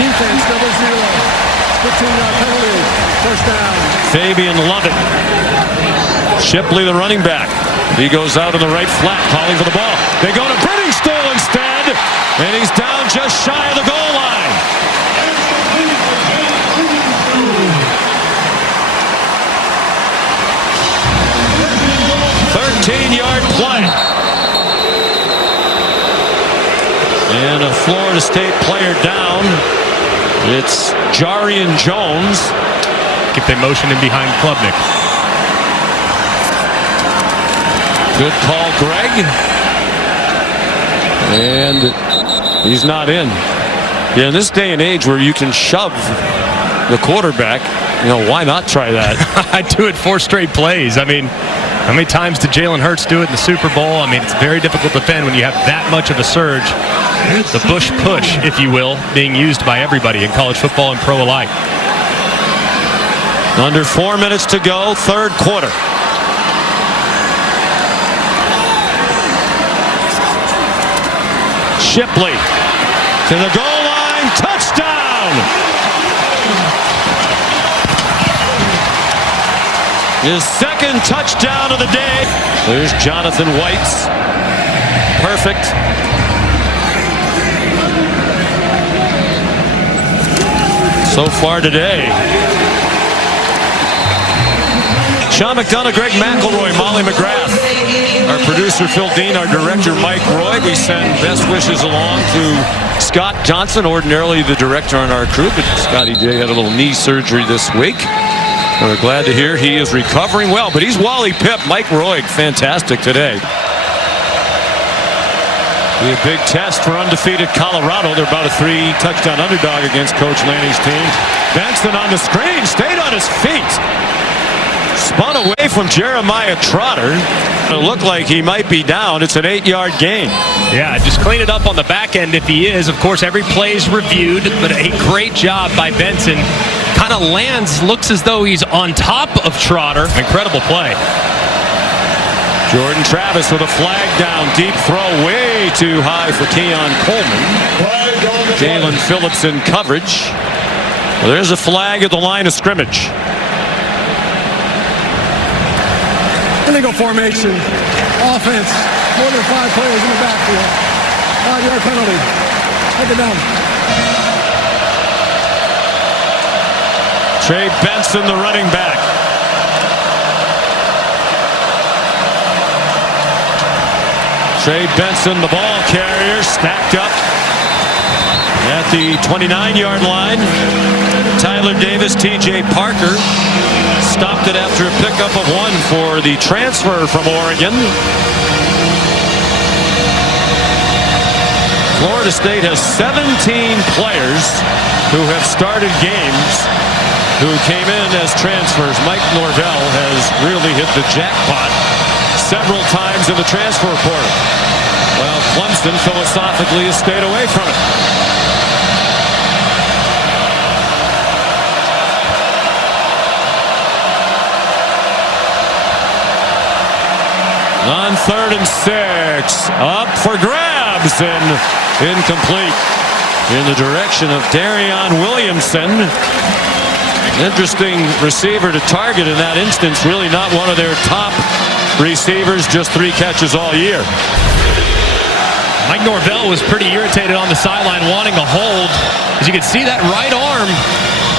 Defense, number 0. 15-yard penalty. 1st down. Fabian Lovett. Shipley, the running back. He goes out in the right flat, calling for the ball. They go to Brenningstool instead, and he's down just shy of the goal line. Thirteen-yard play. And a Florida State player down. It's Jarian Jones. If they motion him behind Klubnik. Good call, Greg. And he's not in. Yeah, in this day and age where you can shove the quarterback, why not try that? I'd do it 4 straight plays. I mean, how many times did Jalen Hurts do it in the Super Bowl? I mean, it's very difficult to defend when you have that much of a surge. The Bush push, if you will, being used by everybody in college football and pro alike. Under 4 minutes to go, 3rd quarter. Shipley to the goal line. Touchdown! His second touchdown of the day. There's Jonathan White's. Perfect. So far today. Sean McDonough, Greg McElroy, Molly McGrath. Our producer Phil Dean, our director Mike Roy. We send best wishes along to Scott Johnson, ordinarily the director on our crew, but Scotty J had a little knee surgery this week. We're glad to hear he is recovering well, but he's Wally Pipp. Mike Roy, fantastic today. Be a big test for undefeated Colorado. They're about a 3-touchdown underdog against Coach Lanning's team. Benson on the screen, stayed on his feet. Spun away from Jeremiah Trotter. It looked like he might be down. It's an 8-yard gain. Yeah, just clean it up on the back end if he is. Of course, every play is reviewed, but a great job by Benson. Kind of lands, looks as though he's on top of Trotter. Incredible play. Jordan Travis with a flag down. Deep throw way too high for Keon Coleman. Jalen Phillips in coverage. Well, there's a flag at the line of scrimmage. Illegal formation. Offense. More than 5 players in the backfield. 5-yard penalty. Take it down. Trey Benson, the running back. Trey Benson, the ball carrier, stacked up at the 29-yard line. Tyler Davis, T.J. Parker stopped it after a pickup of 1 for the transfer from Oregon. Florida State has 17 players who have started games who came in as transfers. Mike Norvell has really hit the jackpot several times in the transfer portal. Well, Clemson philosophically has stayed away from it. On 3rd and 6, up for grabs and incomplete in the direction of Darion Williamson. Interesting receiver to target in that instance. Really not one of their top receivers, just 3 catches all year. Mike Norvell was pretty irritated on the sideline, wanting a hold. As you can see, that right arm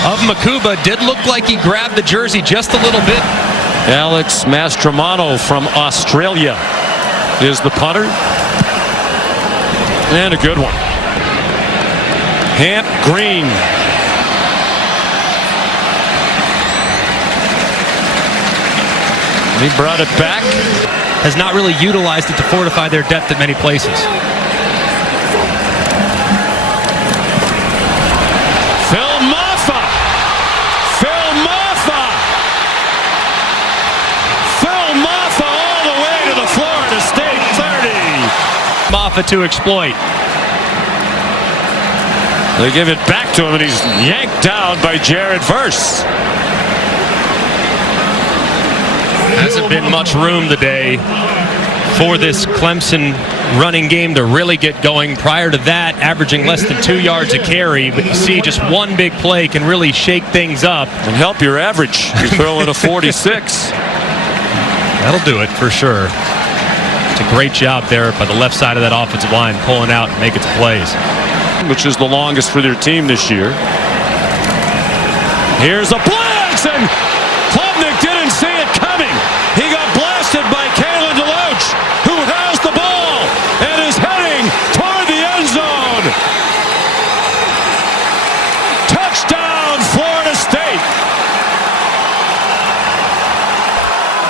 of Makuba did look like he grabbed the jersey just a little bit. Alex Mastromano from Australia is the punter. And a good one. Hamp Green. He brought it back. Has not really utilized it to fortify their depth at many places. Phil Maffa. Phil Maffa. Phil Maffa all the way to the Florida State 30. Maffa to exploit. They give it back to him and he's yanked down by Jared Verse. Hasn't been much room today for this Clemson running game to really get going. Prior to that, averaging less than 2 yards a carry. But you see, just one big play can really shake things up. And help your average. You throw in a 46. That'll do it for sure. It's a great job there by the left side of that offensive line, pulling out and making some plays. Which is the longest for their team this year. Here's a blitz, and Klubnik didn't see it coming. He got blasted by Kalen DeLoach, who has the ball and is heading toward the end zone. Touchdown, Florida State.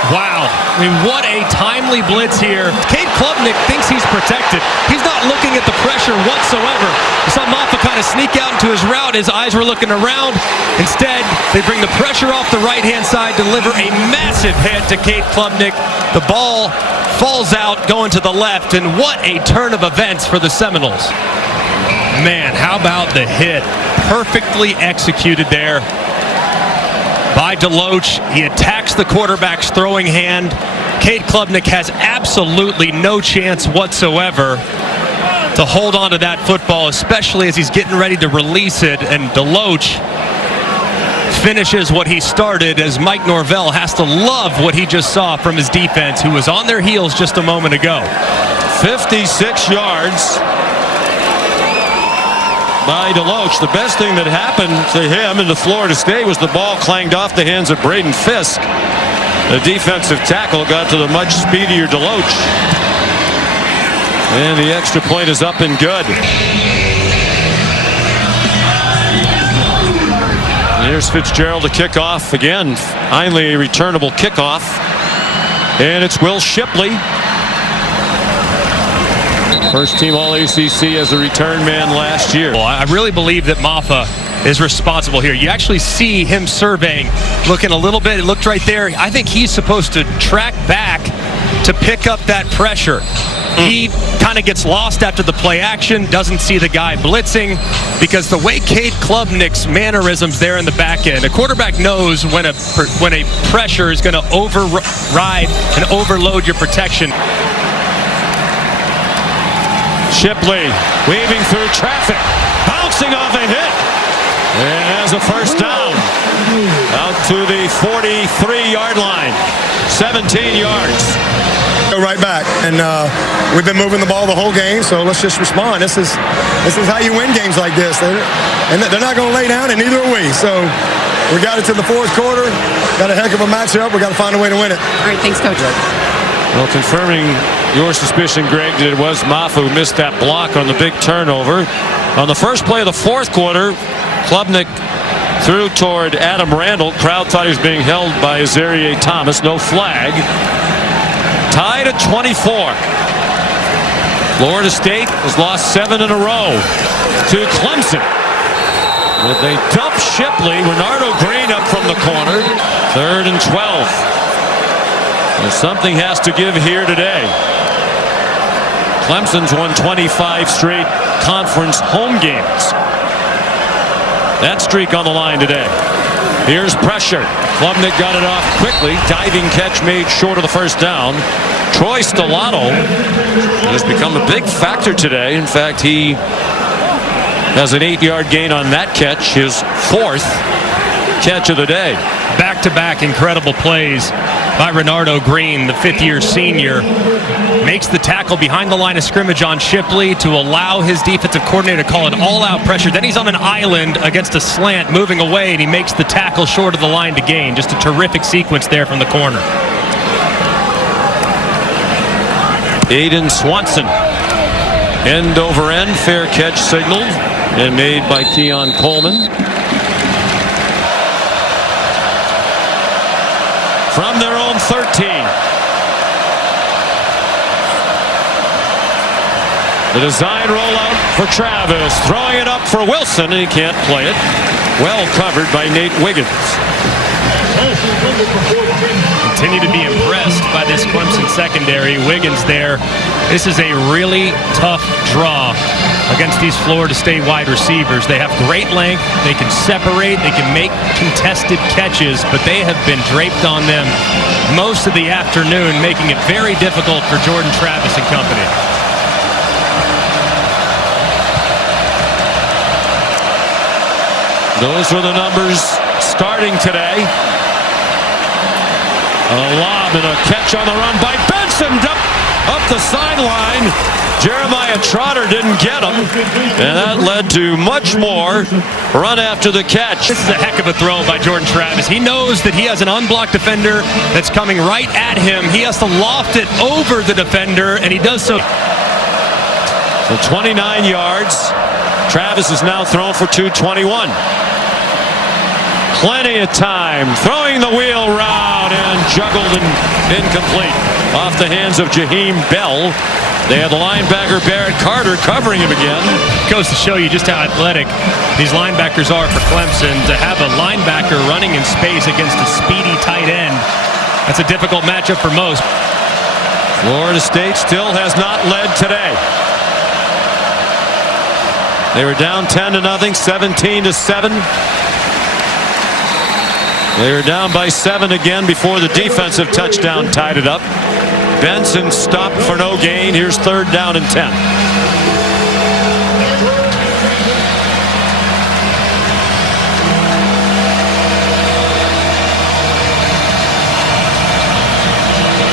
Wow. I mean, what a timely blitz here. Cade Klubnik thinks he's protected. He's not looking at the pressure whatsoever. You saw Maffa kind of sneak out into his route. His eyes were looking around. Instead, they bring the pressure off the right-hand side, deliver a massive hit to Cade Klubnik. The ball falls out, going to the left, and what a turn of events for the Seminoles. Man, how about the hit? Perfectly executed there by DeLoach. He attacks the quarterback's throwing hand. Cade Klubnik has absolutely no chance whatsoever to to hold on to that football, especially as he's getting ready to release it. And Deloach finishes what he started, as Mike Norvell has to love what he just saw from his defense, who was on their heels just a moment ago. 56 yards by Deloach. The best thing that happened to him in the Florida State was the ball clanged off the hands of Braden Fisk. The defensive tackle got to the much speedier Deloach. And the extra point is up and good. Here's Fitzgerald to kick off again. Finally a returnable kickoff. And it's Will Shipley. First team All-ACC as a return man last year. Well, I really believe that Maffa is responsible here. You actually see him surveying, looking a little bit. It looked right there. I think he's supposed to track back to pick up that pressure. He kind of gets lost after the play action, doesn't see the guy blitzing, because the way Cade Klubnik's mannerisms there in the back end, a quarterback knows when a pressure is going to override and overload your protection. Shipley weaving through traffic, bouncing off a hit, and has a first down out to the 43-yard line. 17 yards. Go right back, and we've been moving the ball the whole game, so let's just respond. This is how you win games like this. And they're not going to lay down, and neither are we. So we got it to the fourth quarter. Got a heck of a matchup. We got to find a way to win it. All right, thanks, Coach. Well, confirming your suspicion, Greg, that it was Maffa who missed that block on the big turnover. On the first play of the fourth quarter, Klubnik threw toward Adam Randall. Crowd thought he was being held by Azareye'h Thomas. No flag. Tied at 24. Florida State has lost 7 in a row to Clemson. But they dump Shipley. Renardo Green up from the corner. 3rd and 12. And something has to give here today. Clemson's won 25 straight conference home games. That streak on the line today. Here's pressure. Klubnik got it off quickly. Diving catch made short of the first down. Troy Stellato has become a big factor today. In fact, he has an 8-yard gain on that catch, his 4th catch of the day. Back-to-back incredible plays by Renardo Green, the 5th-year senior. Makes the tackle behind the line of scrimmage on Shipley to allow his defensive coordinator to call an all-out pressure. Then he's on an island against a slant moving away, and he makes the tackle short of the line to gain. Just a terrific sequence there from the corner. Aiden Swanson. End over end, fair catch signaled and made by Keon Coleman. From their own 13. The design rollout for Travis. Throwing it up for Wilson. He can't play it. Well covered by Nate Wiggins. Continue to be impressed by this Clemson secondary. Wiggins there. This is a really tough draw against these Florida State wide receivers. They have great length. They can separate. They can make contested catches, but they have been draped on them most of the afternoon, making it very difficult for Jordan Travis and company. Those were the numbers starting today. A lob and a catch on the run by Benson up the sideline. Jeremiah Trotter didn't get him, and that led to much more run after the catch. This is a heck of a throw by Jordan Travis. He knows that he has an unblocked defender that's coming right at him. He has to loft it over the defender, and he does so. So 29 yards. Travis is now thrown for 221. Plenty of time. Throwing the wheel route and juggled and incomplete. Off the hands of Jaheim Bell. They have the linebacker Barrett Carter covering him again. Goes to show you just how athletic these linebackers are for Clemson. To have a linebacker running in space against a speedy tight end, that's a difficult matchup for most. Florida State still has not led today. They were down 10-0, 17-7. They were down by 7 again before the defensive touchdown tied it up. Benson stopped for no gain. Here's 3rd down and 10.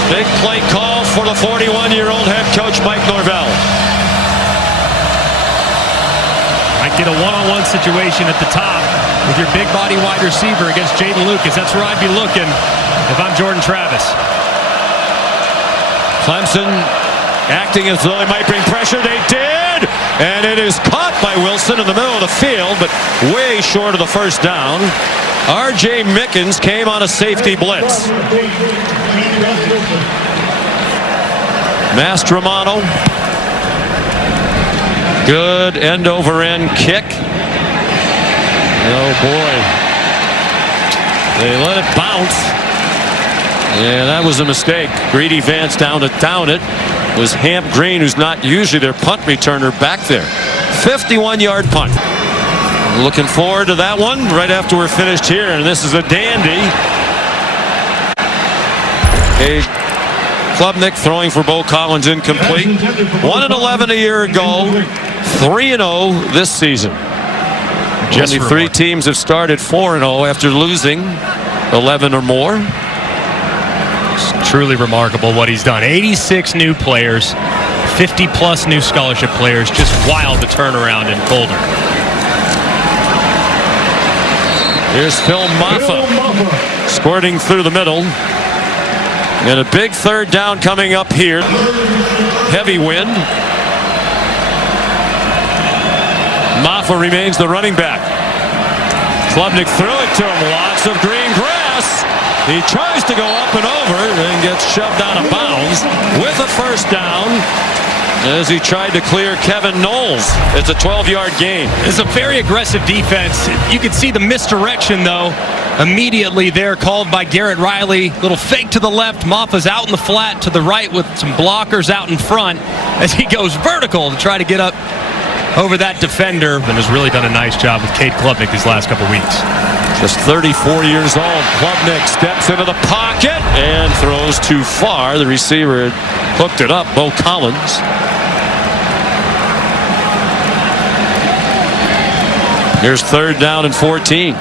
Big play call for the 41-year-old head coach Mike Norvell. Might get a one-on-one situation at the top with your big body wide receiver against Jaden Lucas. That's where I'd be looking if I'm Jordan Travis. Clemson acting as though they might bring pressure. They did! And it is caught by Wilson in the middle of the field, but way short of the first down. R.J. Mickens came on a safety blitz. Mastromano. Good end-over-end kick. Oh, boy. They let it bounce. Yeah, that was a mistake. Greedy Vance down to down it. Was Hamp Green, who's not usually their punt returner, back there. 51-yard punt. Looking forward to that one right after we're finished here, and this is a dandy. Klubnik throwing for Bo Collins, incomplete. 1-11 a year ago, 3-0 this season. Only 3 teams have started 4-0 after losing 11 or more. It's truly remarkable what he's done. 86 new players, 50-plus new scholarship players. Just wild the turnaround in Boulder. Here's Phil Maffa squirting through the middle. And a big third down coming up here. Heavy wind. Maffa remains the running back. Klubnik threw it to him. Lots of green grass. He tries to go up and over and gets shoved out of bounds with a first down as he tried to clear Kevin Knowles. It's a 12-yard gain. It's a very aggressive defense. You can see the misdirection, though, immediately there, called by Garrett Riley. Little fake to the left. Maffa's out in the flat to the right with some blockers out in front as he goes vertical to try to get up over that defender, and has really done a nice job with Cade Klubnik these last couple weeks. Just 34 years old. Klubnik steps into the pocket and throws too far. The receiver hooked it up, Bo Collins. Here's third down and 14.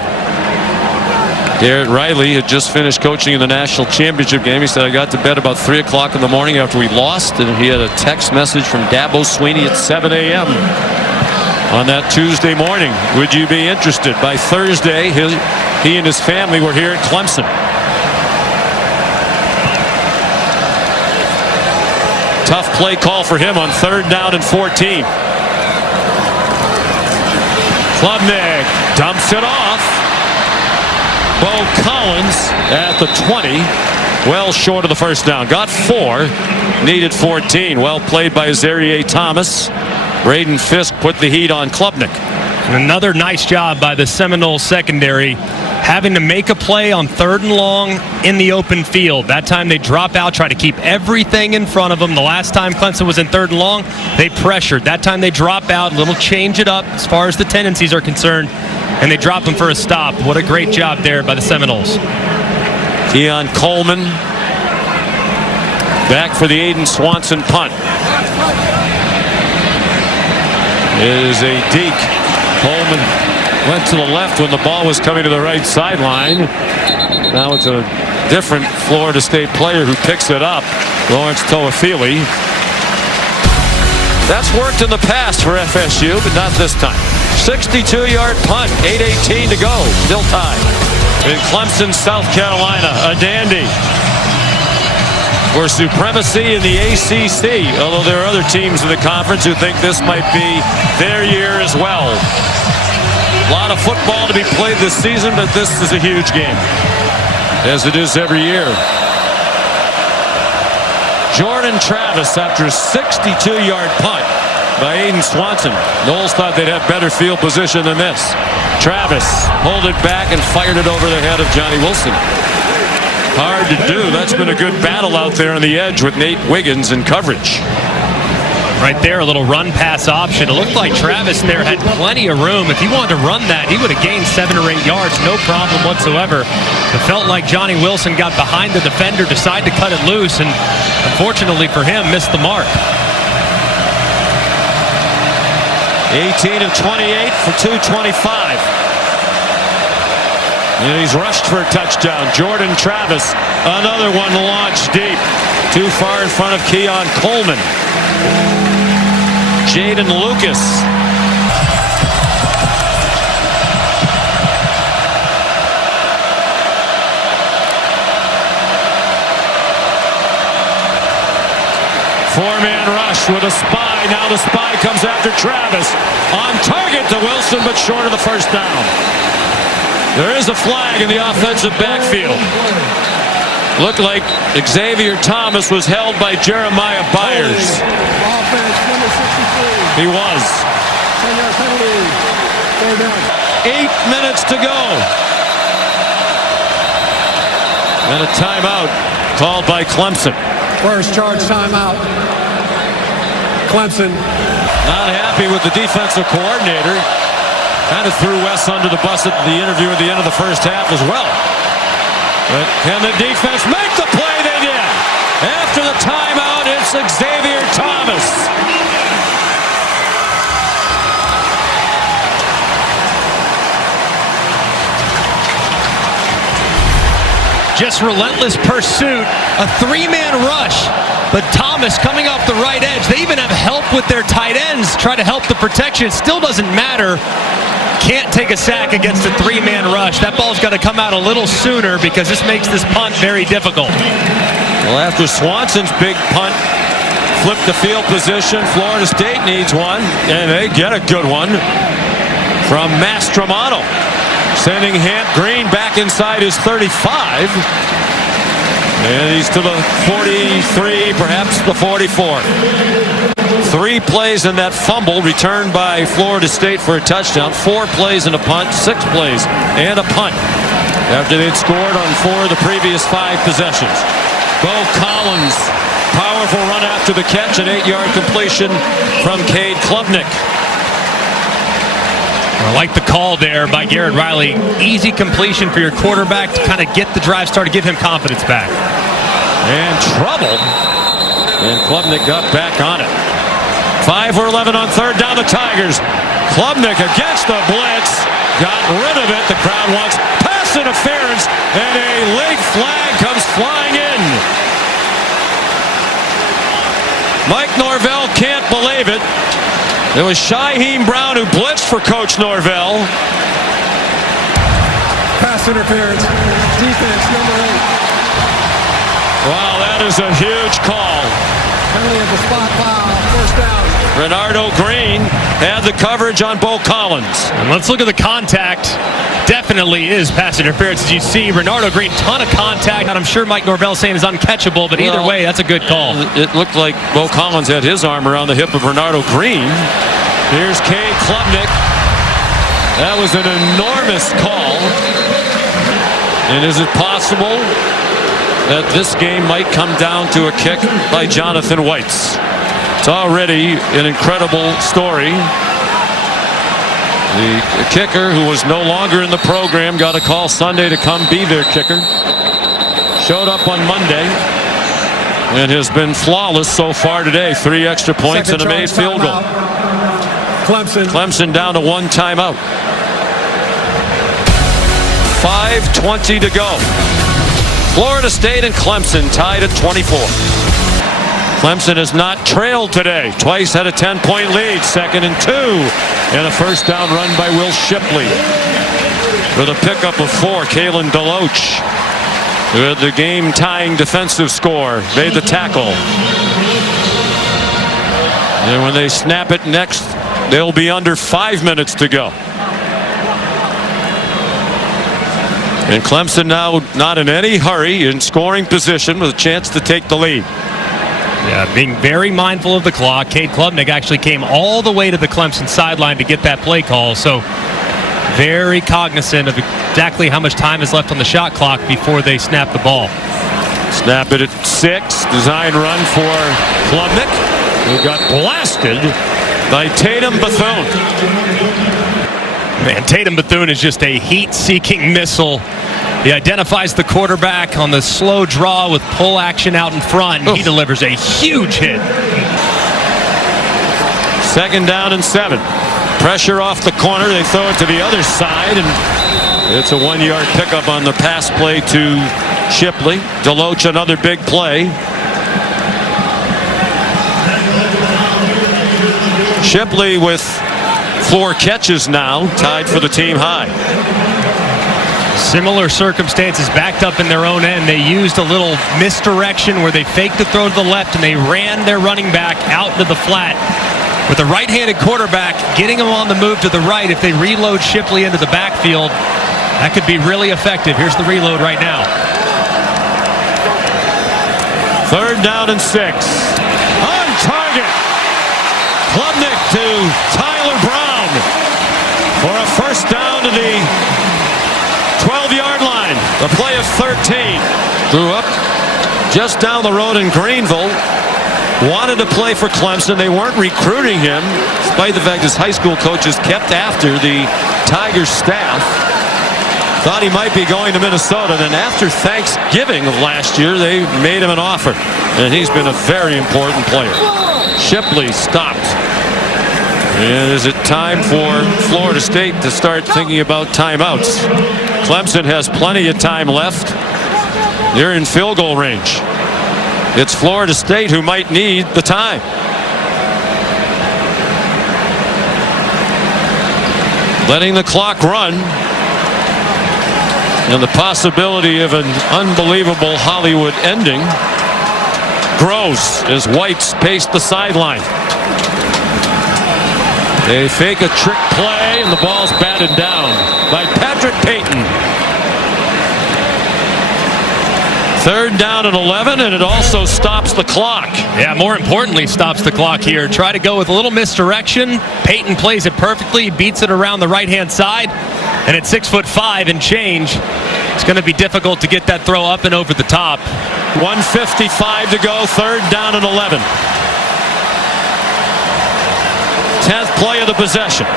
Garrett Riley had just finished coaching in the national championship game. He said, I got to bed about 3 o'clock in the morning after we lost, and he had a text message from Dabo Sweeney at 7 a.m. on that Tuesday morning. Would you be interested? By Thursday, he and his family were here at Clemson. Tough play call for him on third down and 14. Klubnik dumps it off. Bo Collins at the 20, well short of the first down. Got 4, needed 14. Well played by Zarier Thomas. Braden Fisk put the heat on Klubnik. And another nice job by the Seminole secondary, having to make a play on third and long in the open field. That time they drop out, try to keep everything in front of them. The last time Clemson was in third and long, they pressured. That time they drop out, a little change it up as far as the tendencies are concerned, and they drop them for a stop. What a great job there by the Seminoles. Keon Coleman back for the Aiden Swanson punt. It is a deke. Coleman went to the left when the ball was coming to the right sideline. Now it's a different Florida State player who picks it up, Lawrence Toafili. That's worked in the past for FSU, but not this time. 62-yard punt, 8:18 to go, still tied. In Clemson, South Carolina, a dandy for supremacy in the ACC, although there are other teams in the conference who think this might be their year as well. A lot of football to be played this season, but this is a huge game, as it is every year. Jordan Travis after a 62-yard punt by Aiden Swanson. Knowles thought they'd have better field position than this. Travis pulled it back and fired it over the head of Johnny Wilson. Hard to do. That's been a good battle out there on the edge with Nate Wiggins in coverage. Right there, a little run pass option. It looked like Travis there had plenty of room. If he wanted to run that, he would have gained 7 or 8 yards, no problem whatsoever. It felt like Johnny Wilson got behind the defender, decided to cut it loose, and unfortunately for him, missed the mark. 18 of 28 for 225. And he's rushed for a touchdown. Jordan Travis, another one launched deep. Too far in front of Keon Coleman. Jaden Lucas. Four-man rush with a spy. Now the spy comes after Travis. On target to Wilson, but short of the first down. There is a flag in the offensive backfield. Looked like Xavier Thomas was held by Jeremiah Byers. Offense, number 63. He was. 10-yard penalty. Third down. 8 minutes to go. And a timeout called by Clemson. First charge timeout. Clemson. Not happy with the defensive coordinator. Kind of threw Wes under the bus at the interview at the end of the first half as well. But can the defense make the play? They did. After the timeout, it's Xavier Thomas. Just relentless pursuit, a three-man rush, but Thomas coming off the right edge. They even have help with their tight ends, try to help the protection. Still doesn't matter. Can't take a sack against a three-man rush. That ball's got to come out a little sooner because this makes this punt very difficult. Well, after Swanson's big punt, flip the field position, Florida State needs one, and they get a good one from Mastromanno. Sending Hant Green back inside his 35. And he's to the 43, perhaps the 44. 3 plays in that fumble returned by Florida State for a touchdown. 4 plays in a punt, 6 plays and a punt after they'd scored on 4 of the previous 5 possessions. Bo Collins, powerful run after the catch, an 8-yard completion from Cade Klubnik. I like the call there by Garrett Riley. Easy completion for your quarterback to kind of get the drive started, give him confidence back. And trouble. And Klubnik got back on it. 5 for 11 on third down, the Tigers. Klubnik against the blitz. Got rid of it. The crowd wants pass interference. And a late flag comes flying in. Mike Norvell can't believe it. It was Shaheem Brown who blitzed for Coach Norvell. Pass interference. Defense, number 8. Wow, that is a huge call. Penalty at the spot foul. First down. Renardo Green had the coverage on Bo Collins. And let's look at the contact. Definitely is pass interference. As you see, Renardo Green, ton of contact. And I'm sure Mike Norvell saying is uncatchable, but either way, that's a good call. It looked like Bo Collins had his arm around the hip of Renardo Green. Here's Cade Klubnik. That was an enormous call. And is it possible that this game might come down to a kick by Jonathan Whites? It's already an incredible story. The kicker, who was no longer in the program, got a call Sunday to come be their kicker. Showed up on Monday and has been flawless so far today. 3 extra points and a made field goal. Clemson down to 1 timeout. 5:20 to go. Florida State and Clemson tied at 24. Clemson has not trailed today. Twice had a 10-point lead. 2nd and 2. And a first down run by Will Shipley. With a pickup of 4, Kalen DeLoach, who had the game-tying defensive score, made the tackle. And when they snap it next, they'll be under 5 minutes to go. And Clemson now not in any hurry, in scoring position with a chance to take the lead. Yeah, being very mindful of the clock. Cade Klubnik actually came all the way to the Clemson sideline to get that play call. So very cognizant of exactly how much time is left on the shot clock before they snap the ball. Snap it at 6. Design run for Klubnik, who got blasted by Tatum Bethune. Man, Tatum Bethune is just a heat-seeking missile. He identifies the quarterback on the slow draw with pull action out in front, and he delivers a huge hit. 2nd down and 7. Pressure off the corner. They throw it to the other side, and it's a 1-yard pickup on the pass play to Shipley. DeLoach, another big play. Shipley with 4 catches now, tied for the team high. Similar circumstances, backed up in their own end. They used a little misdirection where they faked the throw to the left and they ran their running back out to the flat. With a right-handed quarterback, getting him on the move to the right, if they reload Shipley into the backfield, that could be really effective. Here's the reload right now. 3rd down and 6. On target. Klubnik to Tyler Brown for a first down to the 12-yard line. The play of 13. Grew up just down the road in Greenville. Wanted to play for Clemson. They weren't recruiting him, despite the fact his high school coaches kept after the Tigers staff. Thought he might be going to Minnesota. Then after Thanksgiving of last year, they made him an offer. And he's been a very important player. Shipley stopped. And is it time for Florida State to start thinking about timeouts? Clemson has plenty of time left. They're in field goal range. It's Florida State who might need the time. Letting the clock run. And the possibility of an unbelievable Hollywood ending grows as Whites pace the sideline. They fake a trick play and the ball's batted down by Patrick Payton. 3rd down and 11, and it also stops the clock. Yeah, more importantly, stops the clock here. Try to go with a little misdirection. Payton plays it perfectly, beats it around the right-hand side, and at 6'5" and change, it's going to be difficult to get that throw up and over the top. 1:55 to go, 3rd down and 11. 10th play of the possession.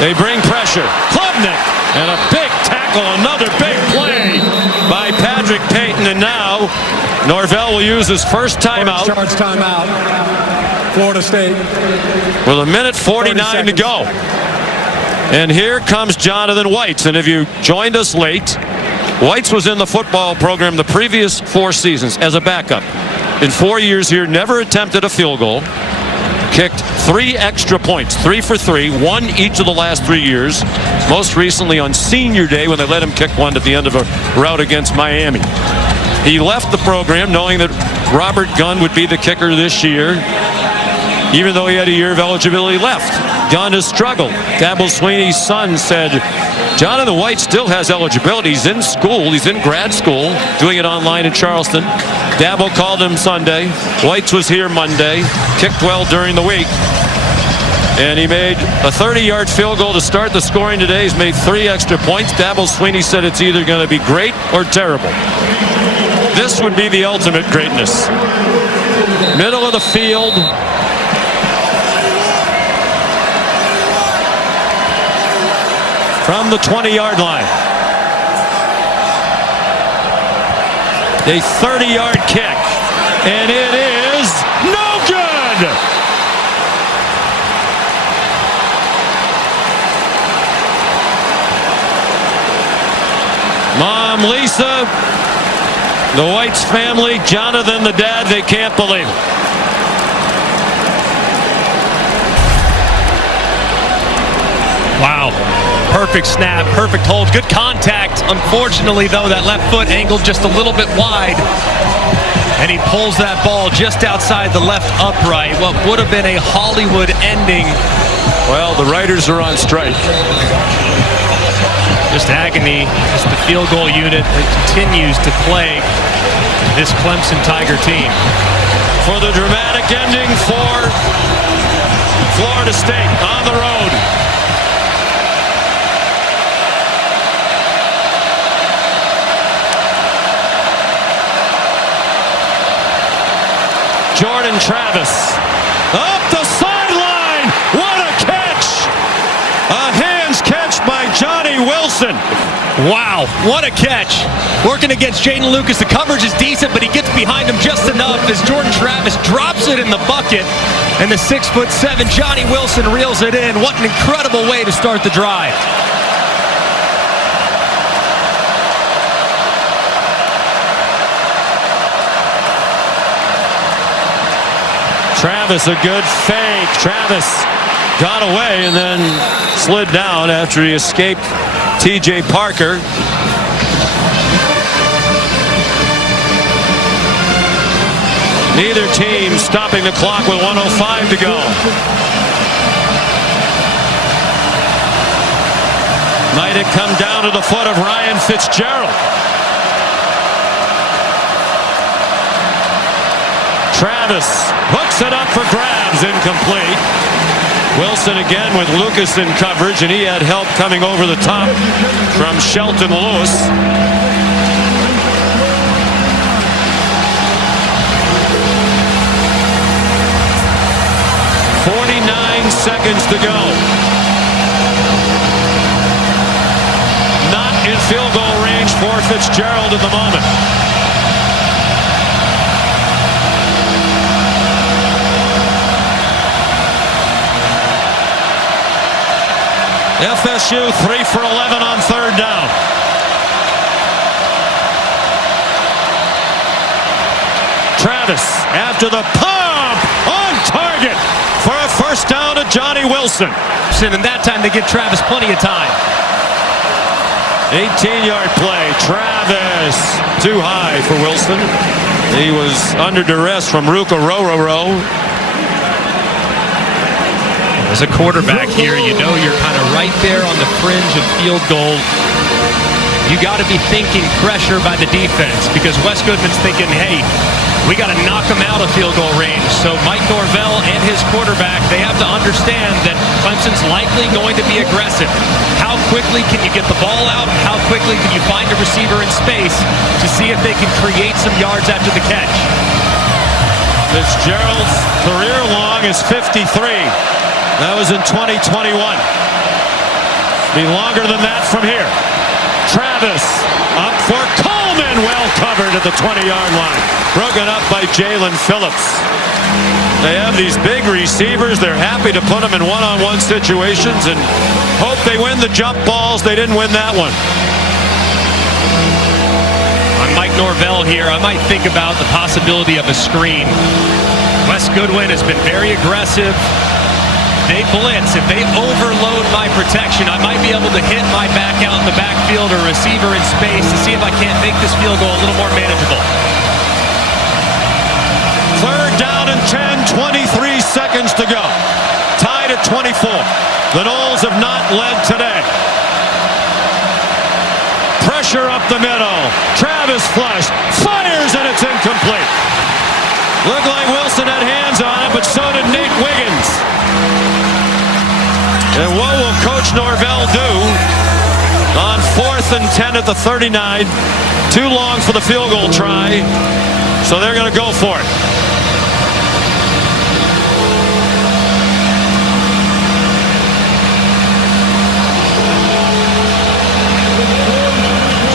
They bring pressure. Klubnik, and a big tackle, another big play by Patrick Payton, and now Norvell will use his first timeout. Charge timeout. Florida State. With 1:49 to go. And here comes Jonathan Whites. And if you joined us late, Whites was in the football program the previous 4 seasons as a backup. In 4 years here, never attempted a field goal. Kicked 3 extra points, 3 for 3, 1 each of the last 3 years. Most recently on senior day when they let him kick one at the end of a rout against Miami. He left the program knowing that Robert Gunn would be the kicker this year, even though he had a year of eligibility left. Gunn has struggled. Dabo Swinney's son said, Jonathan White still has eligibility. He's in school. He's in grad school, doing it online in Charleston. Dabo called him Sunday. Whites was here Monday. Kicked well during the week. And he made a 30-yard field goal to start the scoring today. He's made 3 extra points. Dabo Swinney said it's either going to be great or terrible. This would be the ultimate greatness. Middle of the field. From the 20-yard line. A 30-yard kick. And it is no good! Mom Lisa, the Whites family, Jonathan the dad, they can't believe it. Wow. Perfect snap, perfect hold, good contact. Unfortunately, though, that left foot angled just a little bit wide. And he pulls that ball just outside the left upright. What would have been a Hollywood ending. Well, the writers are on strike. Just agony as the field goal unit continues to plague this Clemson Tiger team. For the dramatic ending for Florida State on the road. Jordan Travis up the sideline. What a catch! A hands catch by Johnny Wilson. Wow, what a catch. Working against Jaden Lucas. The coverage is decent, but he gets behind him just enough as Jordan Travis drops it in the bucket. And the 6'7" Johnny Wilson reels it in. What an incredible way to start the drive. Travis, a good fake. Travis got away and then slid down after he escaped T.J. Parker. Neither team stopping the clock with 1:05 to go. Might it come down to the foot of Ryan Fitzgerald? Travis hooks it up for grabs, incomplete. Wilson again with Lucas in coverage, and he had help coming over the top from Shelton Lewis. 49 seconds to go. Not in field goal range for Fitzgerald at the moment. FSU 3 for 11 on third down. Travis after the pump on target for a first down to Johnny Wilson. And that time they give Travis plenty of time. 18-yard play. Travis too high for Wilson. He was under duress from Ruka Rororo. As a quarterback here, you know you're kind of right there on the fringe of field goal. You got to be thinking pressure by the defense because Wes Goodman's thinking, hey, we got to knock him out of field goal range. So Mike Norvell and his quarterback, they have to understand that Clemson's likely going to be aggressive. How quickly can you get the ball out? How quickly can you find a receiver in space to see if they can create some yards after the catch? Fitzgerald's career long is 53. That was in 2021. Be longer than that from here. Travis up for Coleman, well covered at the 20-yard line. Broken up by Jalen Phillips. They have these big receivers. They're happy to put them in one-on-one situations and hope they win the jump balls. They didn't win that one. On Mike Norvell here, I might think about the possibility of a screen. Wes Goodwin has been very aggressive. They blitz. If they overload my protection, I might be able to hit my back out in the backfield or receiver in space to see if I can't make this field goal a little more manageable. Third down and 10, 23 seconds to go. Tied at 24. The Noles have not led today. Pressure up the middle. Travis flush. Fires and it's incomplete. Looked like Wilson had hands on it, but so did Nate Wiggins. And what will Coach Norvell do on 4th and 10 at the 39? Too long for the field goal try, so they're going to go for it.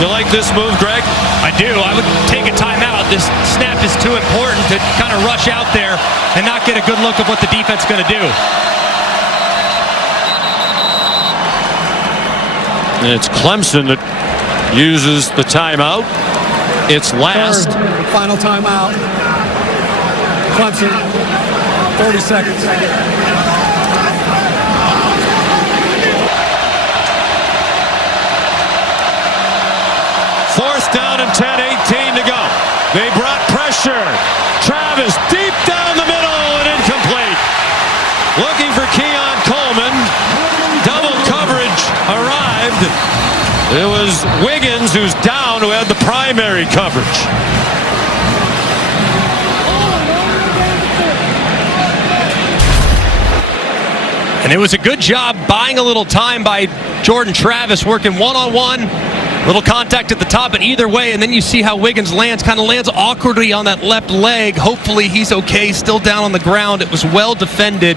Do you like this move, Greg? I do. I would take a timeout. This snap is too important to kind of rush out there and not get a good look of what the defense is going to do. And it's Clemson that uses the timeout. It's last. Final timeout. Clemson, 30 seconds. Fourth down and 10, 18 to go. They brought pressure. Travis deep down the middle and incomplete. Looking for Keon Coleman. Double coverage arrived. It was Wiggins, who's down, who had the primary coverage. And it was a good job buying a little time by Jordan Travis, working one-on-one. Little contact at the top, but either way, and then you see how Wiggins lands, kind of lands awkwardly on that left leg. Hopefully he's okay, still down on the ground. It was well defended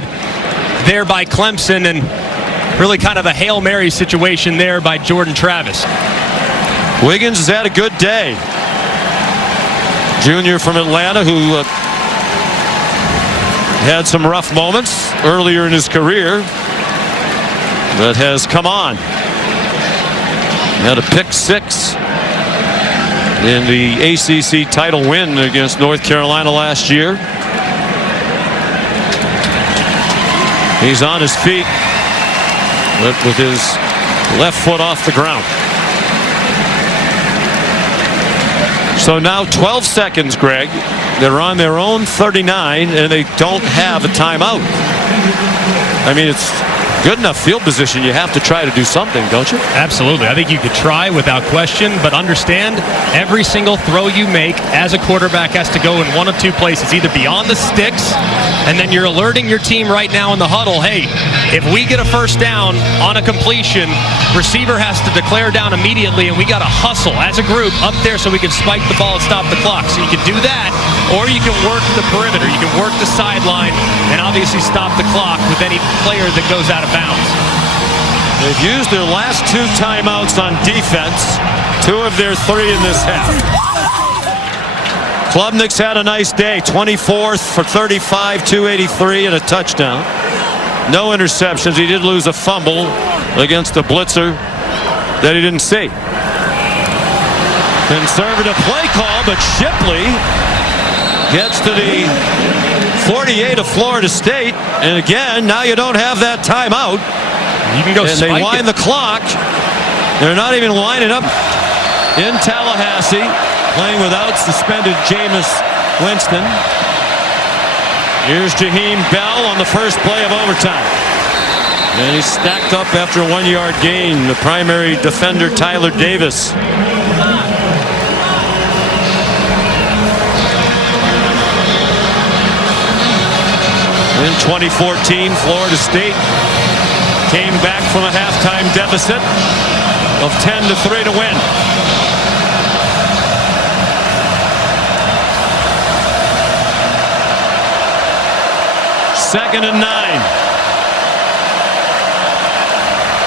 there by Clemson, and really kind of a Hail Mary situation there by Jordan Travis. Wiggins has had a good day. Junior from Atlanta who had some rough moments earlier in his career, but has come on. Had a pick six in the ACC title win against North Carolina last year. He's on his feet with his left foot off the ground. So now 12 seconds, Greg. They're on their own 39, and they don't have a timeout. I mean, it's good enough field position. You have to try to do something, don't you? Absolutely. I think you could try without question, but understand every single throw you make as a quarterback has to go in one of two places, either beyond the sticks, and then you're alerting your team right now in the huddle, hey, if we get a first down on a completion, receiver has to declare down immediately, and we got to hustle as a group up there so we can spike the ball and stop the clock. So you can do that, or you can work the perimeter. You can work the sideline and obviously stop the clock with any player that goes out of bounds. They've used their last 2 timeouts on defense, 2 of their 3 in this half. Klubnik's had a nice day, 24th for 35, 283 and a touchdown. No interceptions. He did lose a fumble against a blitzer that he didn't see. Conservative play call, but Shipley gets to the 48 of Florida State, and again, now you don't have that timeout. You can go. And they wind the clock. They're not even lining up in Tallahassee, playing without suspended Jameis Winston. Here's Jaheim Bell on the first play of overtime. And he's stacked up after a 1-yard gain. The primary defender, Tyler Davis. In 2014, Florida State came back from a halftime deficit of 10-3 to win. Second and 9.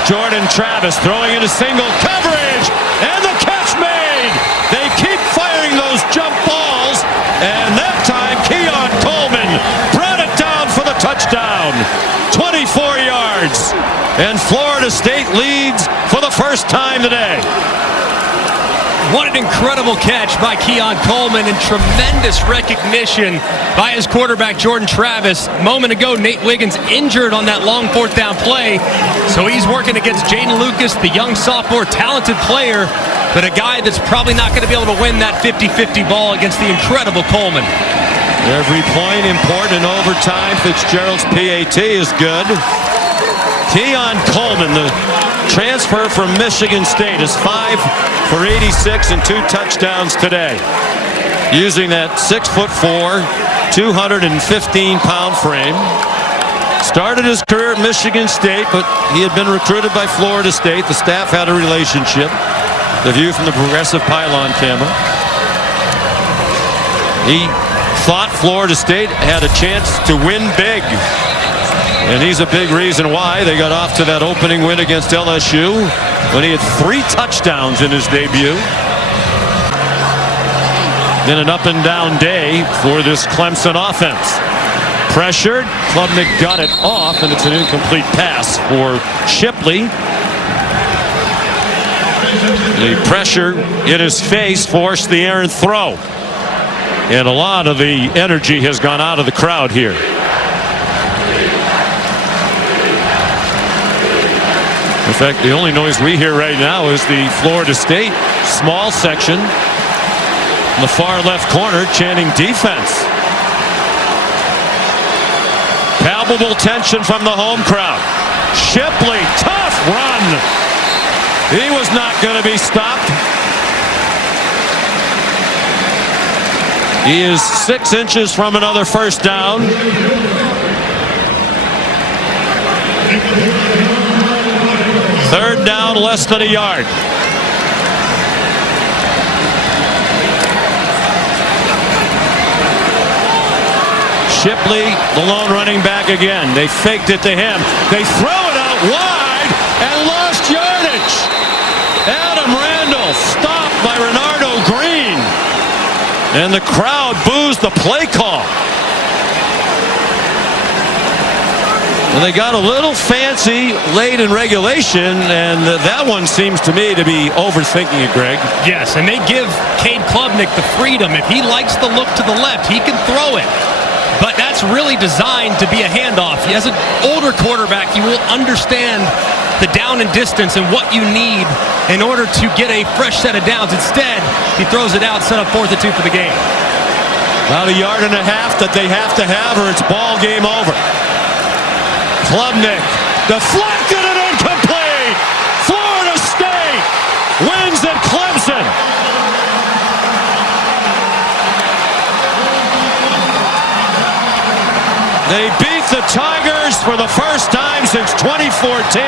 Jordan Travis throwing into single coverage, and the catch made. They keep firing those jump balls, and that time Keon Coleman brought it down for the touchdown. 24 yards, and Florida State leads for the first time today. What an incredible catch by Keon Coleman, and tremendous recognition by his quarterback, Jordan Travis. A moment ago, Nate Wiggins injured on that long 4th down play, so he's working against Jaden Lucas, the young sophomore, talented player, but a guy that's probably not going to be able to win that 50-50 ball against the incredible Coleman. Every point important in overtime. Fitzgerald's PAT is good. Keon Coleman, the transfer from Michigan State, is 5 for 86 and 2 touchdowns today. Using that 6'4", 215-pound frame. Started his career at Michigan State, but he had been recruited by Florida State. The staff had a relationship. The view from the progressive pylon camera. He thought Florida State had a chance to win big. And he's a big reason why they got off to that opening win against LSU when he had 3 touchdowns in his debut. Then an up and down day for this Clemson offense. Pressured, Klubnik got it off, and it's an incomplete pass for Shipley. The pressure in his face forced the errant throw. And a lot of the energy has gone out of the crowd here. In fact, the only noise we hear right now is the Florida State small section in the far left corner chanting defense. Palpable tension from the home crowd. Shipley, tough run. He was not going to be stopped. He is 6 inches from another first down. Third down, less than a yard. Shipley, the lone running back again. They faked it to him. They throw it out wide and lost yardage. Adam Randall stopped by Renardo Green. And the crowd boos the play call. And they got a little fancy late in regulation, and that one seems to me to be overthinking it, Greg. Yes, and they give Cade Klubnik the freedom. If he likes the look to the left, he can throw it. But that's it's really designed to be a handoff. As an older quarterback, you will understand the down and distance and what you need in order to get a fresh set of downs. Instead, he throws it out, set up 4th and 2 for the game. About 1.5 yards that they have to have, or it's ball game over. Klubnik deflected and incomplete. Florida State wins at Clemson. They beat the Tigers for the first time since 2014.